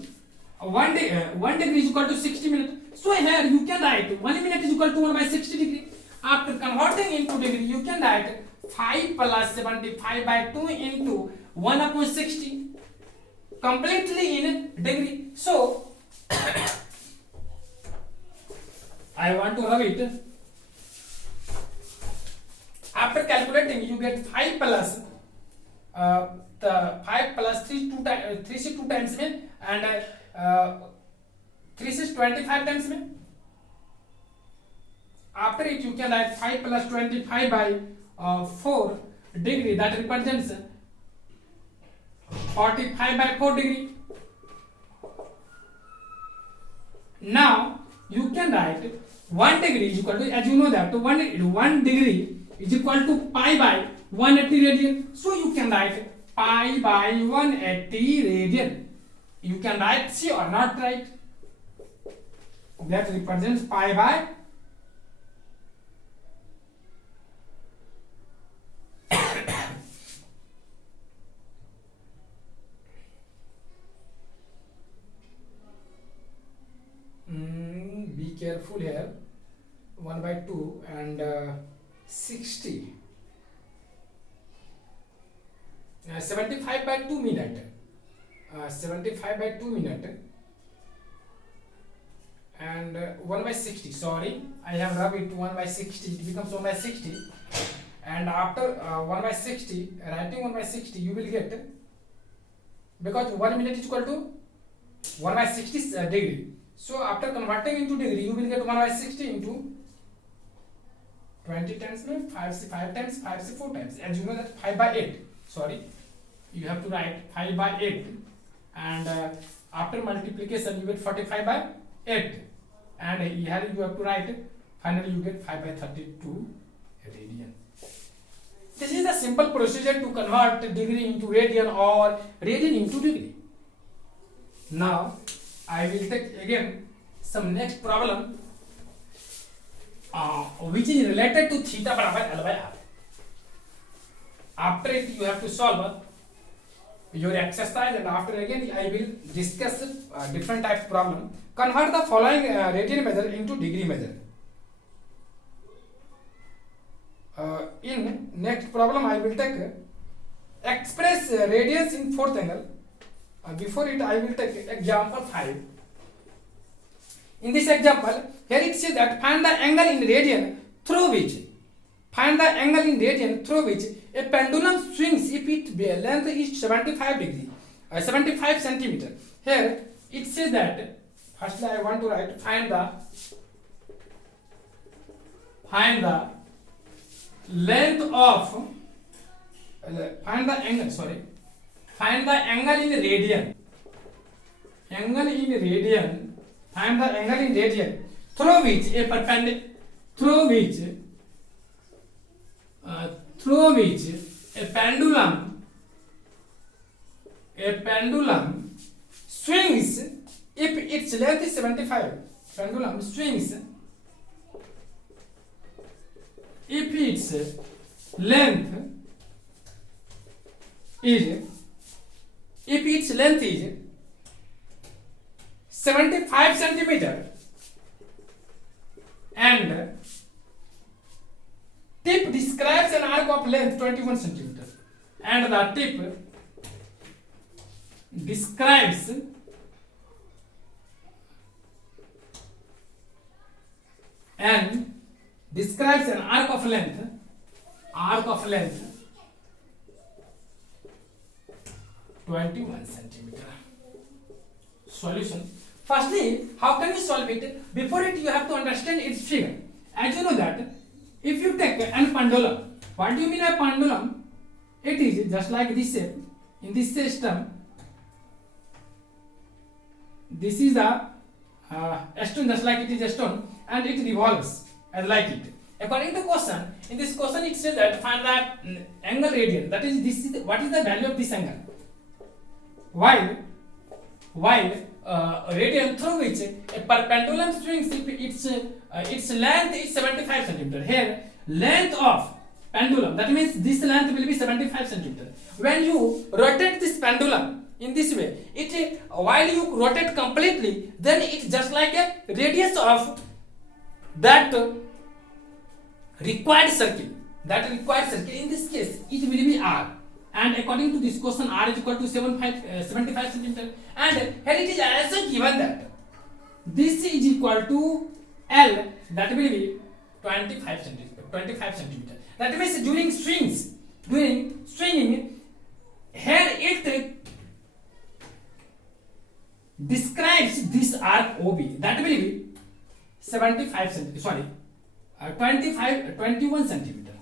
1 degree is equal to 60 minutes. So here you can write 1 minute is equal to 1 by 60 degree. After converting into degree you can write 5 plus 75 by 2 into 1 upon 60 completely in degree. So I want to have it. After calculating you get 5 plus the 5 plus 3 से 2 times में, and 3 से 25 times में. After it you can write 5 plus 25 by 4 degree, that represents 45 by 4 degree. Now you can write 1 degree is equal to, as you know that 1 degree is equal to pi by 180 radian. So you can write pi by 180 radian. You can write C or not write. That represents pi by be careful here, 1 by 2 and 60, 75 by 2 minute, 75 by 2 minute, and 1 by 60, sorry, I have rubbed it 1 by 60, it becomes 1 by 60, and after 1 by 60, writing 1 by 60 you will get, because 1 minute is equal to 1 by 60 degree. So after converting into degree you will get 1 by 60 into 20 times, 5 times, 5 से 4 times. As you know that 5 by 8, sorry, you have to write 5 by 8, and after multiplication you get 45 by 8, and here you have to write, finally you get 5 by 32 radian. This is the simple procedure to convert degree into radian or radian into degree. Now I will take again some next problem which is related to theta बराबर L by R. After it you have to solve your exercise, and after again I will discuss different types of problem. Convert the following radian measure into degree measure. In next problem I will take express radius in fourth angle. Before it I will take example 5. In this example here it says that find the angle in radian through which a pendulum swings if its length is 75 degree 75 centimeter. Here it says that firstly I want to write find the length of find the angle in radian. Find the angle in radian through which a pendulum swings if its length is 75. Pendulum swings if its length is 75 centimeter and tip describes an arc of length 21 centimeter, and the tip describes an arc of length 21 centimeter. Solution. Firstly, how can you solve it? Before it, you have to understand its figure. As you know that, if you take a pendulum, what do you mean a pendulum? It is just like this shape. In this system, this is a stone, just like it is a stone, and it revolves as like it. According to question, in this question it says that find the angle radian. That is, this is what is the value of this angle? While radian through which a pendulum swings, its length is 75 centimeter. Here, length of pendulum, that means this length will be 75 centimeter. When you rotate this pendulum in this way, it while you rotate completely, then it's just like a radius of that required circle. In this case, it will be r. And according to this question, r is equal to 75 centimeter. And here it is also given that this is equal to L, that will be 25 centimeter. That means during stringing, here it describes this arc OB, that will be 21 centimeter.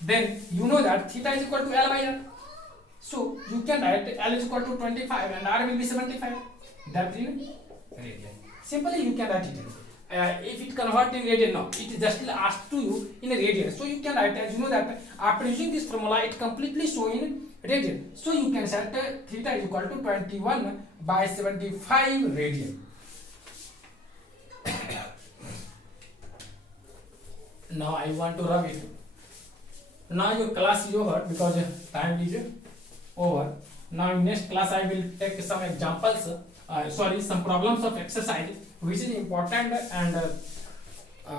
Then you know that theta is equal to L by R. So you can write L is equal to 25 and R will be 75. That in radian. Simply you can write it. If it convert in radian, no, it just asked to you in a radian. So you can write, as you know that after using this formula, it completely show in radian. So you can set theta is equal to 21 by 75 radian. Now I want to rub it. Now your class is over because time is over. Now in next class I will take some examples, some problems of exercise which is important and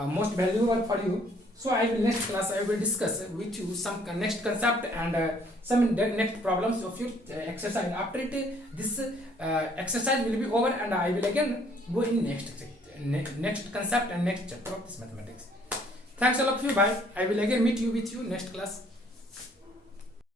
most valuable for you. So I will next class I will discuss with you some next concept and some next problems of your exercise. After it, this exercise will be over and I will again go in next concept and next chapter of this mathematics. Thanks all of you. Bye. I will again meet you with you next class.